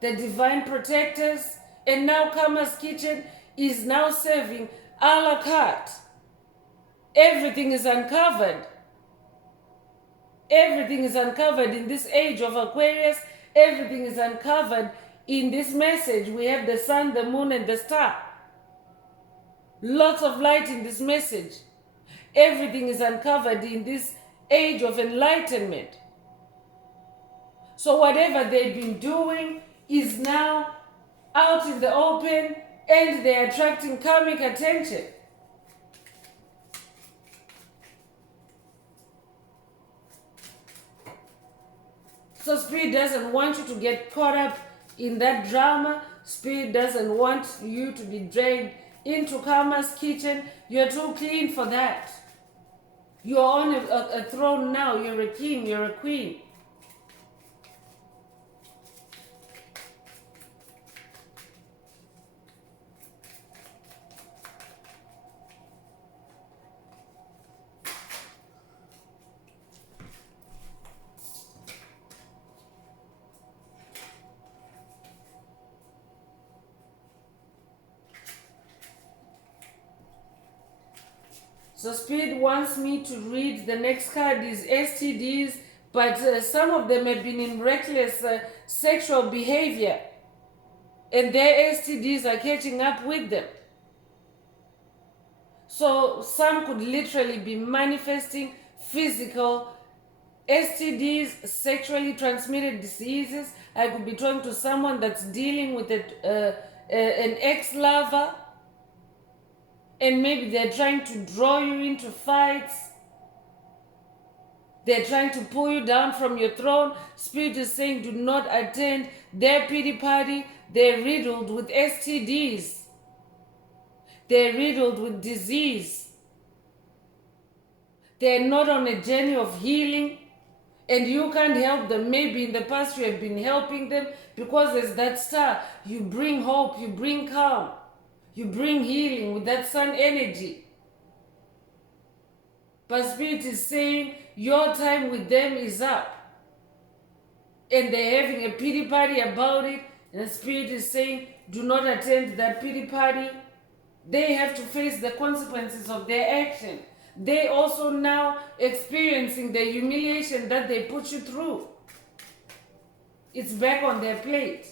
the divine protectors, and now Karma's kitchen is now serving a la carte. Everything is uncovered. Everything is uncovered in this age of Aquarius. Everything is uncovered in this message. We have the sun, the moon, and the star. Lots of light in this message. Everything is uncovered in this age of enlightenment. So whatever they've been doing is now out in the open, and they're attracting karmic attention. So Spirit doesn't want you to get caught up in that drama. Spirit doesn't want you to be dragged into Karma's kitchen. You're too clean for that. You're on a throne now. You're a king. You're a queen. So Spirit wants me to read the next card is STDs, but some of them have been in reckless sexual behavior, and their STDs are catching up with them. So some could literally be manifesting physical STDs, sexually transmitted diseases. I could be talking to someone that's dealing with an ex-lover, and maybe they're trying to draw you into fights. They're trying to pull you down from your throne. Spirit is saying, do not attend their pity party. They're riddled with STDs. They're riddled with disease. They're not on a journey of healing. and you can't help them. Maybe in the past you have been helping them because there's that star. You bring hope, you bring calm, you bring healing with that sun energy. But Spirit is saying your time with them is up. And they're having a pity party about it. And the Spirit is saying, do not attend that pity party. They have to face the consequences of their action. They also now experiencing the humiliation that they put you through. It's back on their plate.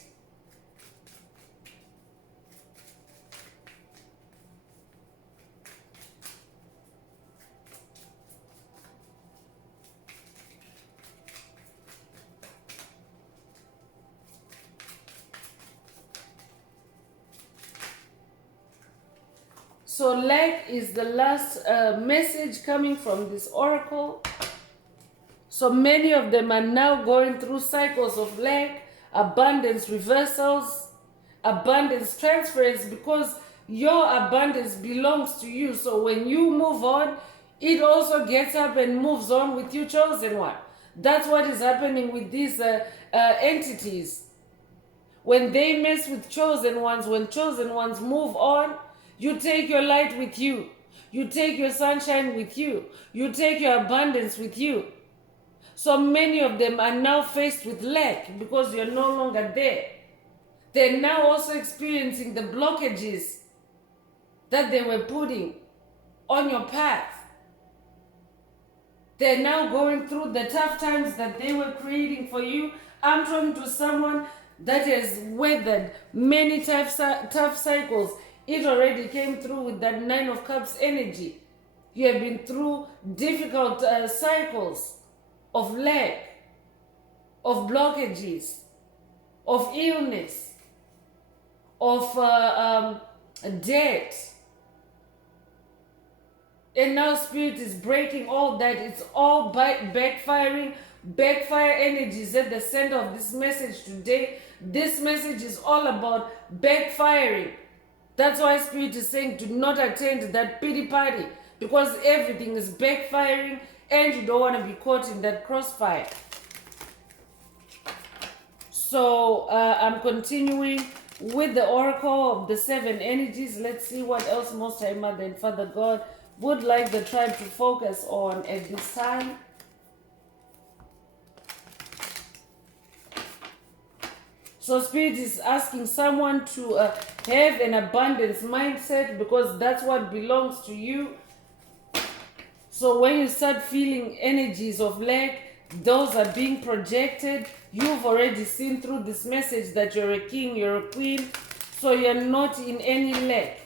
So lack is the last message coming from this oracle. So many of them are now going through cycles of lack, abundance reversals, abundance transference, because your abundance belongs to you. So when you move on, it also gets up and moves on with you, chosen one. That's what is happening with these entities. When they mess with chosen ones, when chosen ones move on, you take your light with you. You take your sunshine with you. You take your abundance with you. So many of them are now faced with lack because you're no longer there. They're now also experiencing the blockages that they were putting on your path. They're now going through the tough times that they were creating for you. I'm talking to someone that has weathered many tough cycles. It already came through with that Nine of Cups energy. You have been through difficult cycles of lack, of blockages, of illness, of debt. And now Spirit is breaking all that. It's all backfiring. Backfire energy is at the center of this message today. This message is all about backfiring. That's why Spirit is saying do not attend that pity party, because everything is backfiring and you don't want to be caught in that crossfire. So I'm continuing with the oracle of the 7 energies. Let's see what else Most High Mother and Father God would like the tribe to focus on at this time. So Spirit is asking someone to have an abundance mindset, because that's what belongs to you. So when you start feeling energies of lack, those are being projected. You've already seen through this message that you're a king, you're a queen. So you're not in any lack.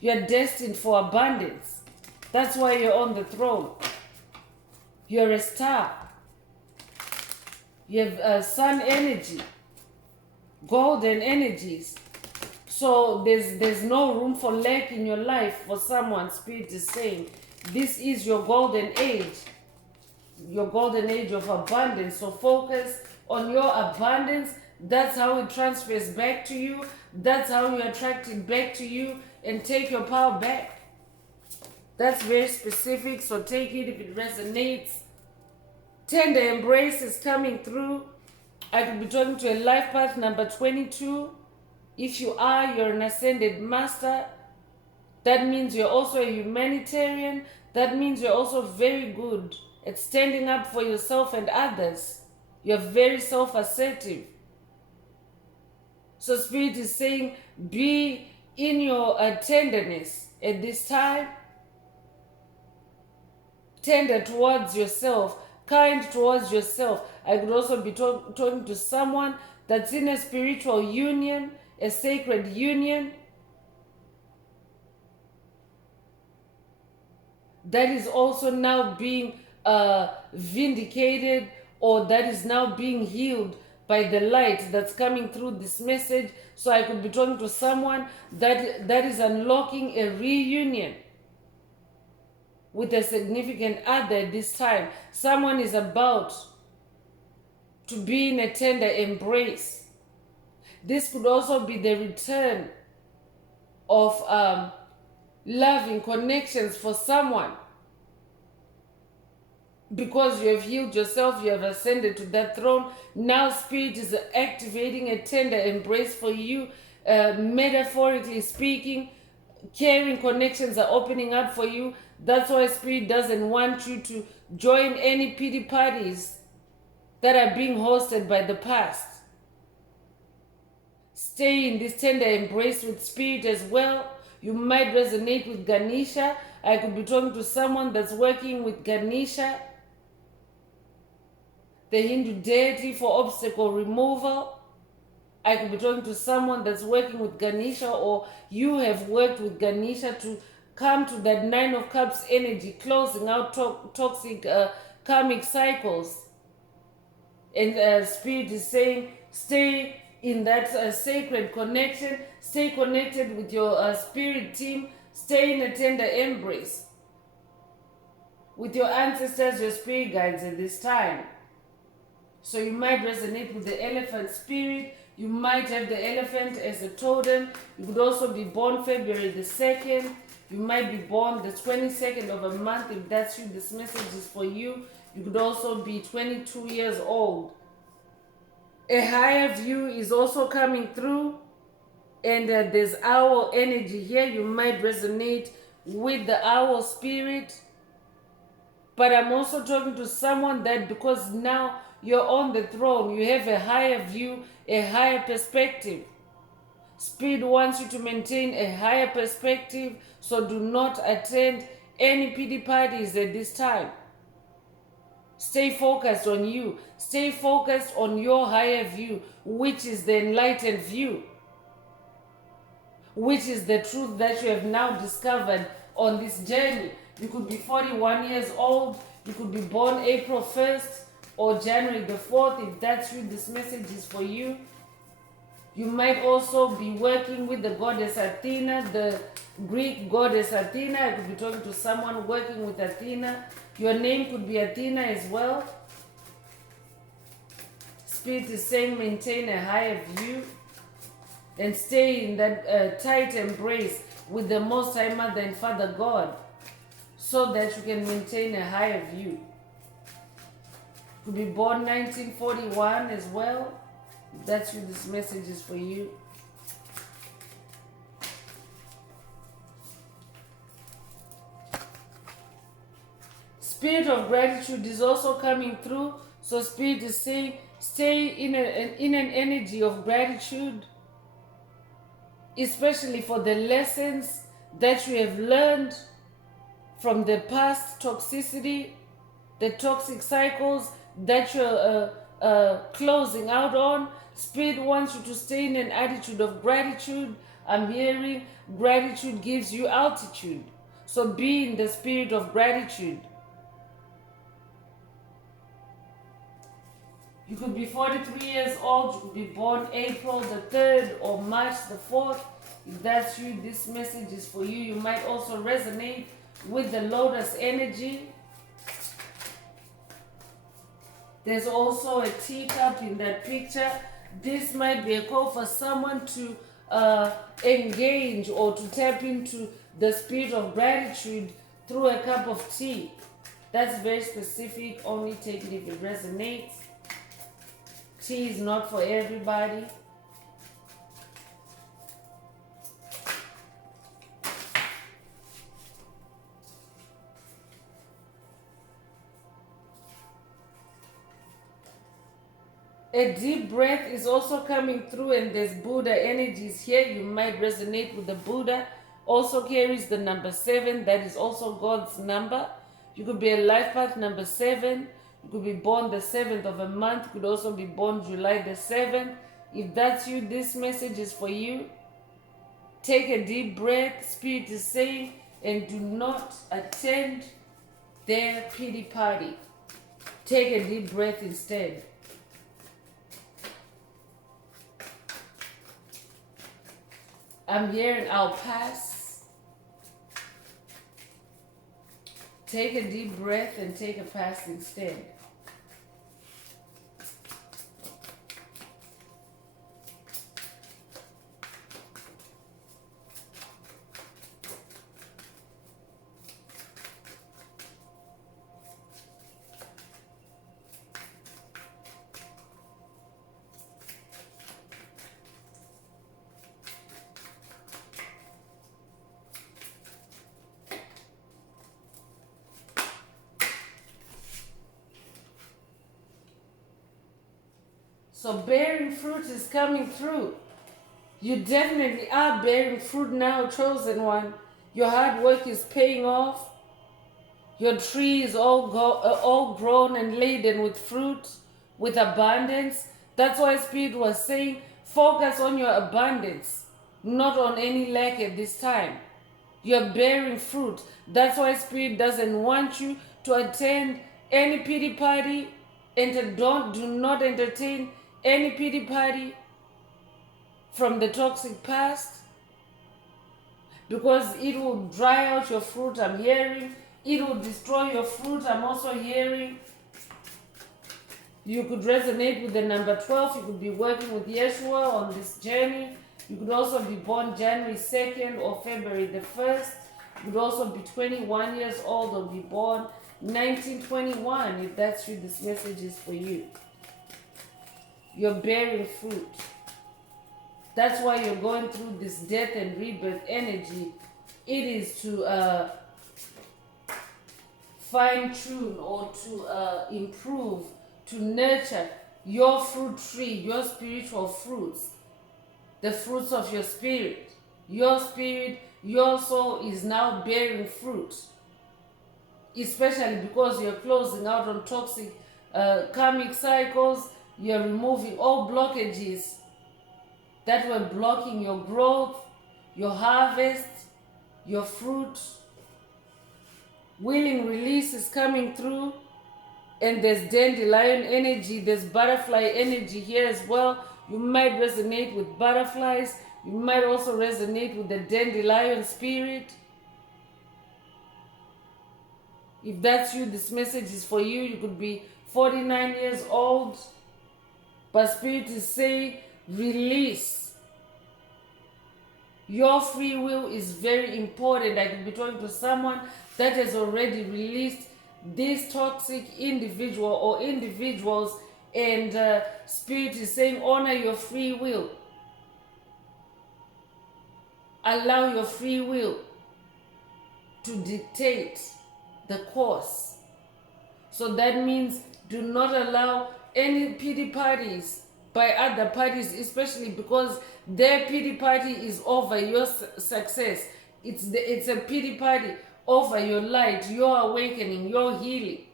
You're destined for abundance. That's why you're on the throne. You're a star. You have sun energy, golden energies. So there's no room for lack in your life. For someone, Spirit is saying this is your golden age, your golden age of abundance. So focus on your abundance. That's how it transfers back to you. That's how you attract it back to you and take your power back. That's very specific, so take it if it resonates. Tender embrace is coming through. I could be talking to a life path number 22. If you are, you're an ascended master. That means you're also a humanitarian. That means you're also very good at standing up for yourself and others. You're very self-assertive. So Spirit is saying, be in your tenderness at this time. Tender towards yourself, kind towards yourself. I could also be talking to someone that's in a spiritual union, a sacred union, that is also now being vindicated, or that is now being healed by the light that's coming through this message. So I could be talking to someone that is unlocking a reunion with a significant other this time. Someone is about to be in a tender embrace. This could also be the return of loving connections for someone. because you have healed yourself, you have ascended to that throne. Now Spirit is activating a tender embrace for you, metaphorically speaking. Caring connections are opening up for you. That's why Spirit doesn't want you to join any pity parties that are being hosted by the past. Stay in this tender embrace with Spirit as well. You might resonate with Ganesha. I could be talking to someone that's working with Ganesha, the Hindu deity for obstacle removal. I could be talking to someone that's working with Ganesha, or you have worked with Ganesha to come to that Nine of Cups energy, closing out toxic karmic cycles. And Spirit is saying, stay in that sacred connection, stay connected with your spirit team, stay in a tender embrace with your ancestors, your spirit guides at this time. So you might resonate with the elephant spirit. You might have the elephant as a totem. You could also be born February the 2nd. You might be born the 22nd of a month. If that's you, this message is for you. You could also be 22 years old. A higher view is also coming through. And there's owl energy here. You might resonate with the owl spirit. But I'm also talking to someone that, because now you're on the throne, you have a higher view, a higher perspective. Spirit wants you to maintain a higher perspective, so do not attend any pity parties at this time. Stay focused on you. Stay focused on your higher view, which is the enlightened view, which is the truth that you have now discovered on this journey. You could be 41 years old. You could be born April 1st or January the 4th. If that's you, this message is for you. You might also be working with the goddess Athena, the Greek goddess Athena. I could be talking to someone working with Athena. Your name could be Athena as well. Spirit is saying maintain a higher view and stay in that tight embrace with the Most High Mother and Father God, so that you can maintain a higher view. Could be born 1941 as well. That's what this message is for you. Spirit of gratitude is also coming through. So Spirit is saying, stay in an energy of gratitude, especially for the lessons that you have learned from the past toxicity, the toxic cycles that you're closing out on. Spirit wants you to stay in an attitude of gratitude. I'm hearing gratitude gives you altitude. So be in the spirit of gratitude. You could be 43 years old. You could be born April the 3rd or March the 4th. If that's you, this message is for you. You might also resonate with the lotus energy. There's also a teacup in that picture. This might be a call for someone to engage or to tap into the spirit of gratitude through a cup of tea. That's very specific. Only take it if it resonates. Tea is not for everybody. A deep breath is also coming through, and there's Buddha energies here. You might resonate with the Buddha. Also carries the number 7. That is also God's number. You could be a life path number 7. You could be born the 7th of a month. You could also be born July the 7th. If that's you, this message is for you. Take a deep breath. Spirit is saying, and do not attend their pity party. Take a deep breath instead. I'm hearing I'll pass. Take a deep breath and take a pass instead. So bearing fruit is coming through. You definitely are bearing fruit now, chosen one. Your hard work is paying off. Your tree is all grown and laden with fruit, with abundance. That's why Spirit was saying, focus on your abundance, not on any lack at this time. You're bearing fruit. That's why Spirit doesn't want you to attend any pity party, and do not entertain any pity party from the toxic past, because it will dry out your fruit, I'm hearing. It will destroy your fruit, I'm also hearing. You could resonate with the number 12. You could be working with Yeshua on this journey. You could also be born January 2nd or February the 1st. You could also be 21 years old or be born 1921. If that's you, this message is for you. You're bearing fruit. That's why you're going through this death and rebirth energy. It is to fine-tune or to improve, to nurture your fruit tree, your spiritual fruits, the fruits of your spirit. Your spirit, your soul is now bearing fruit, especially because you're closing out on toxic karmic cycles. You're removing all blockages that were blocking your growth, your harvest, your fruit. Willing release is coming through, and there's dandelion energy, there's butterfly energy here as well. You might resonate with butterflies. You might also resonate with the dandelion spirit. If that's you, this message is for you. You could be 49 years old, but Spirit is saying, release. Your free will is very important. I could be talking to someone that has already released this toxic individual or individuals, and Spirit is saying, honor your free will. Allow your free will to dictate the course. So that means do not allow any pity parties by other parties, especially because their pity party is over your success. It's a pity party over your light, your awakening, your healing.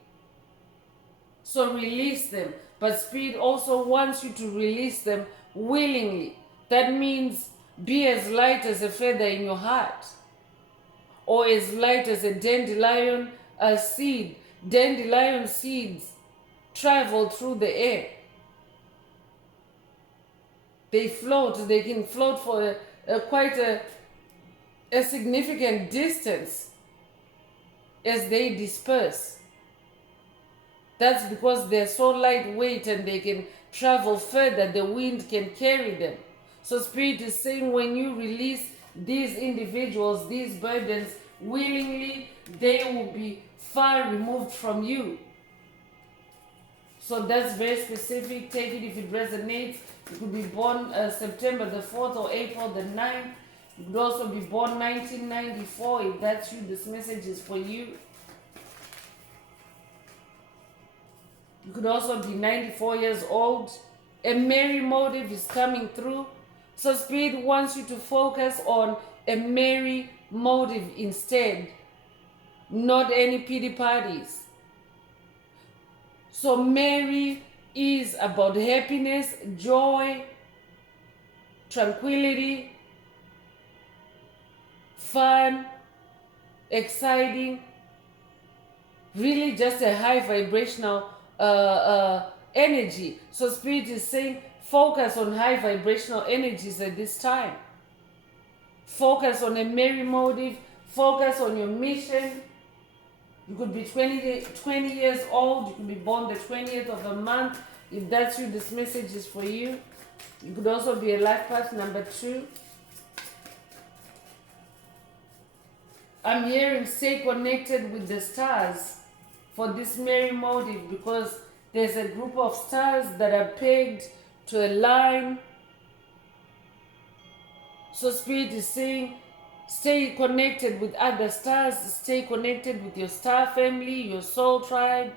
So release them. But Spirit also wants you to release them willingly. That means be as light as a feather in your heart, or as light as a dandelion seed. Dandelion seeds travel through the air. They float. They can float for quite a significant distance as they disperse. That's because they're so lightweight and they can travel further. The wind can carry them. So Spirit is saying, when you release these individuals, these burdens willingly, they will be far removed from you. So that's very specific. Take it if it resonates. You could be born September the 4th or April the 9th. You could also be born 1994. If that's you, this message is for you. You could also be 94 years old. A merry motive is coming through. So Spirit wants you to focus on a merry motive instead, not any pity parties. So merry is about happiness, joy, tranquility, fun, exciting, really just a high vibrational energy. So Spirit is saying, focus on high vibrational energies at this time. Focus on a merry motive. Focus on your mission. You could be 20 years old. You could be born the 20th of a month. If that's you, this message is for you. You could also be a life path number 2. I'm hearing stay connected with the stars for this merry motive, because there's a group of stars that are pegged to a line. So Spirit is saying, stay connected with other stars. Stay connected with your star family, your soul tribe.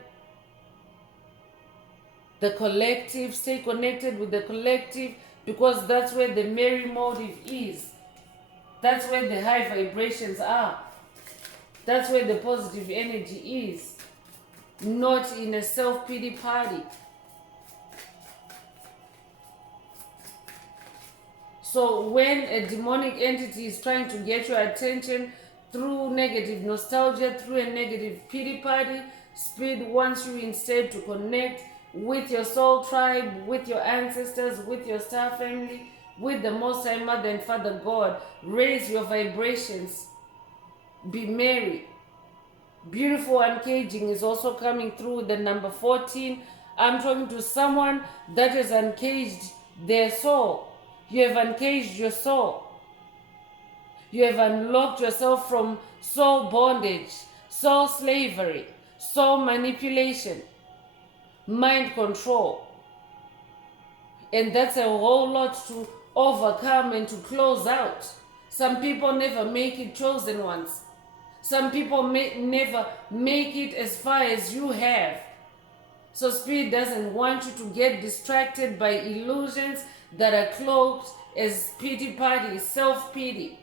the collective. Stay connected with the collective, because that's where the merry motive is. That's where the high vibrations are. That's where the positive energy is. Not in a self-pity party. So when a demonic entity is trying to get your attention through negative nostalgia, through a negative pity party, Spirit wants you instead to connect with your soul tribe, with your ancestors, with your star family, with the Most High Mother and Father God. Raise your vibrations. Be merry. Beautiful uncaging is also coming through the number 14. I'm talking to someone that has uncaged their soul. You have uncaged your soul. You have unlocked yourself from soul bondage, soul slavery, soul manipulation, mind control. And that's a whole lot to overcome and to close out. Some people never make it chosen ones. Some people never make it as far as you have. So Spirit doesn't want you to get distracted by illusions that are cloaked as pity party, self-pity.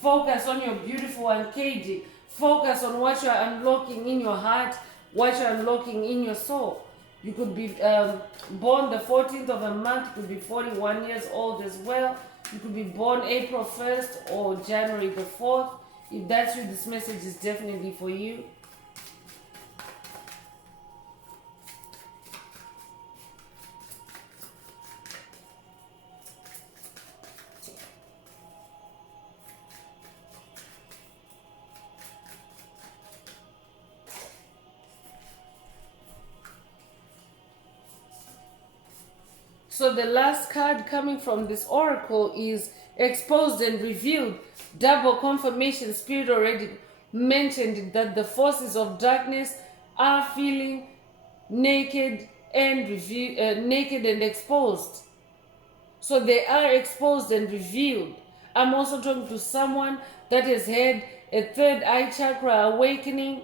Focus on your beautiful uncaging. Focus on what you're unlocking in your heart, what you're unlocking in your soul. You could be born the 14th of a month, you could be 41 years old as well. You could be born April 1st or January the 4th. If that's you, this message is definitely for you. So the last card coming from this oracle is exposed and revealed. Double confirmation. Spirit already mentioned that the forces of darkness are feeling naked and naked and exposed. So they are exposed and revealed. I'm also talking to someone that has had a third eye chakra awakening.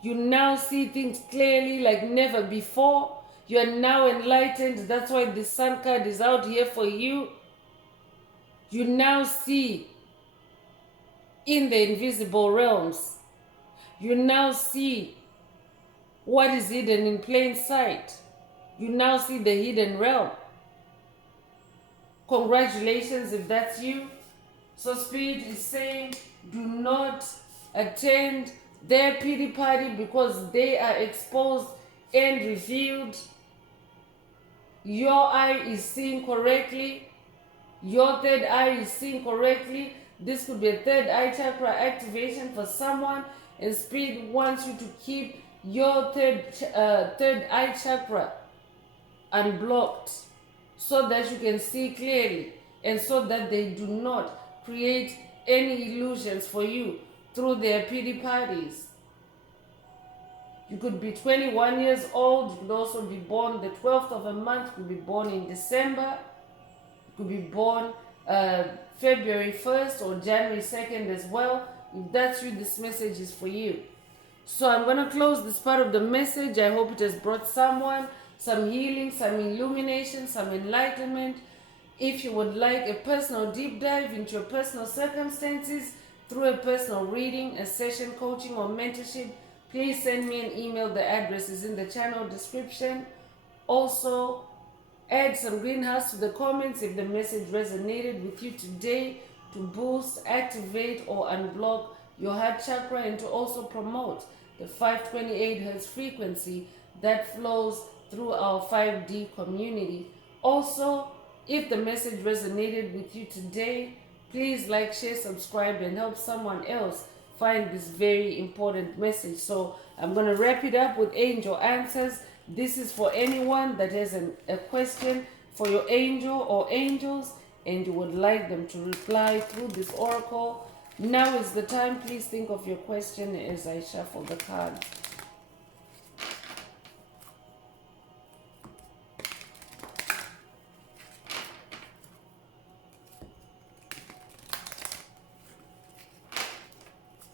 You now see things clearly like never before. You are now enlightened. That's why the Sun card is out here for you. You now see in the invisible realms. You now see what is hidden in plain sight. You now see the hidden realm. Congratulations if that's you. So Spirit is saying, do not attend their pity party because they are exposed and revealed. Your eye is seeing correctly. Your third eye is seeing correctly. This could be a third eye chakra activation for someone, and Spirit wants you to keep your third eye chakra unblocked so that you can see clearly and so that they do not create any illusions for you through their pity parties. You could be 21 years old. You could also be born the 12th of a month. You could be born in December. You could be born February 1st or January 2nd as well. If that's you, this message is for you. So I'm going to close this part of the message. I hope it has brought someone some healing, some illumination, some enlightenment. If you would like a personal deep dive into your personal circumstances through a personal reading, a session coaching or mentorship, please send me an email. The address is in the channel description. Also, add some greenhouse to the comments if the message resonated with you today, to boost, activate, or unblock your heart chakra, and to also promote the 528 Hz frequency that flows through our 5D community. Also, if the message resonated with you today, please like, share, subscribe, and help someone else find this very important message. So I'm going to wrap it up with angel answers. This is for anyone that has a question for your angel or angels and you would like them to reply through this oracle. Now is the time. Please think of your question as I shuffle the cards.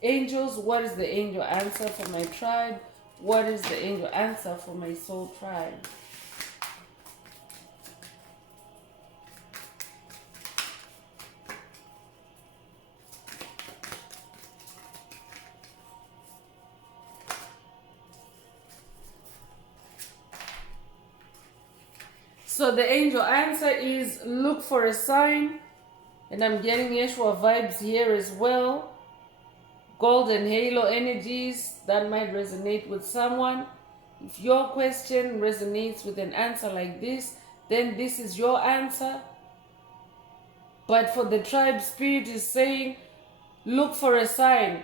Angels, what is the angel answer for my tribe? What is the angel answer for my soul tribe? So the angel answer is look for a sign. And I'm getting Yeshua vibes here as well. Golden halo energies that might resonate with someone. If your question resonates with an answer like this, then this is your answer. But for the tribe, spirit is saying, look for a sign.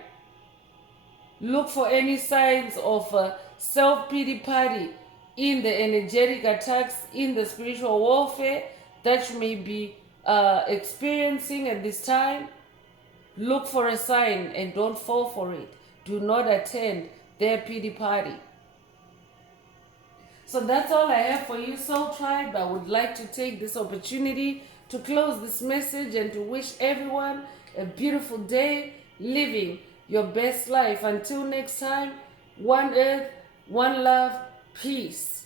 Look for any signs of self-pity party in the energetic attacks, in the spiritual warfare that you may be experiencing at this time. Look for a sign and don't fall for it. Do not attend their pity party. So that's all I have for you, Soul Tribe. I would like to take this opportunity to close this message and to wish everyone a beautiful day, living your best life. Until next time, one earth, one love, peace.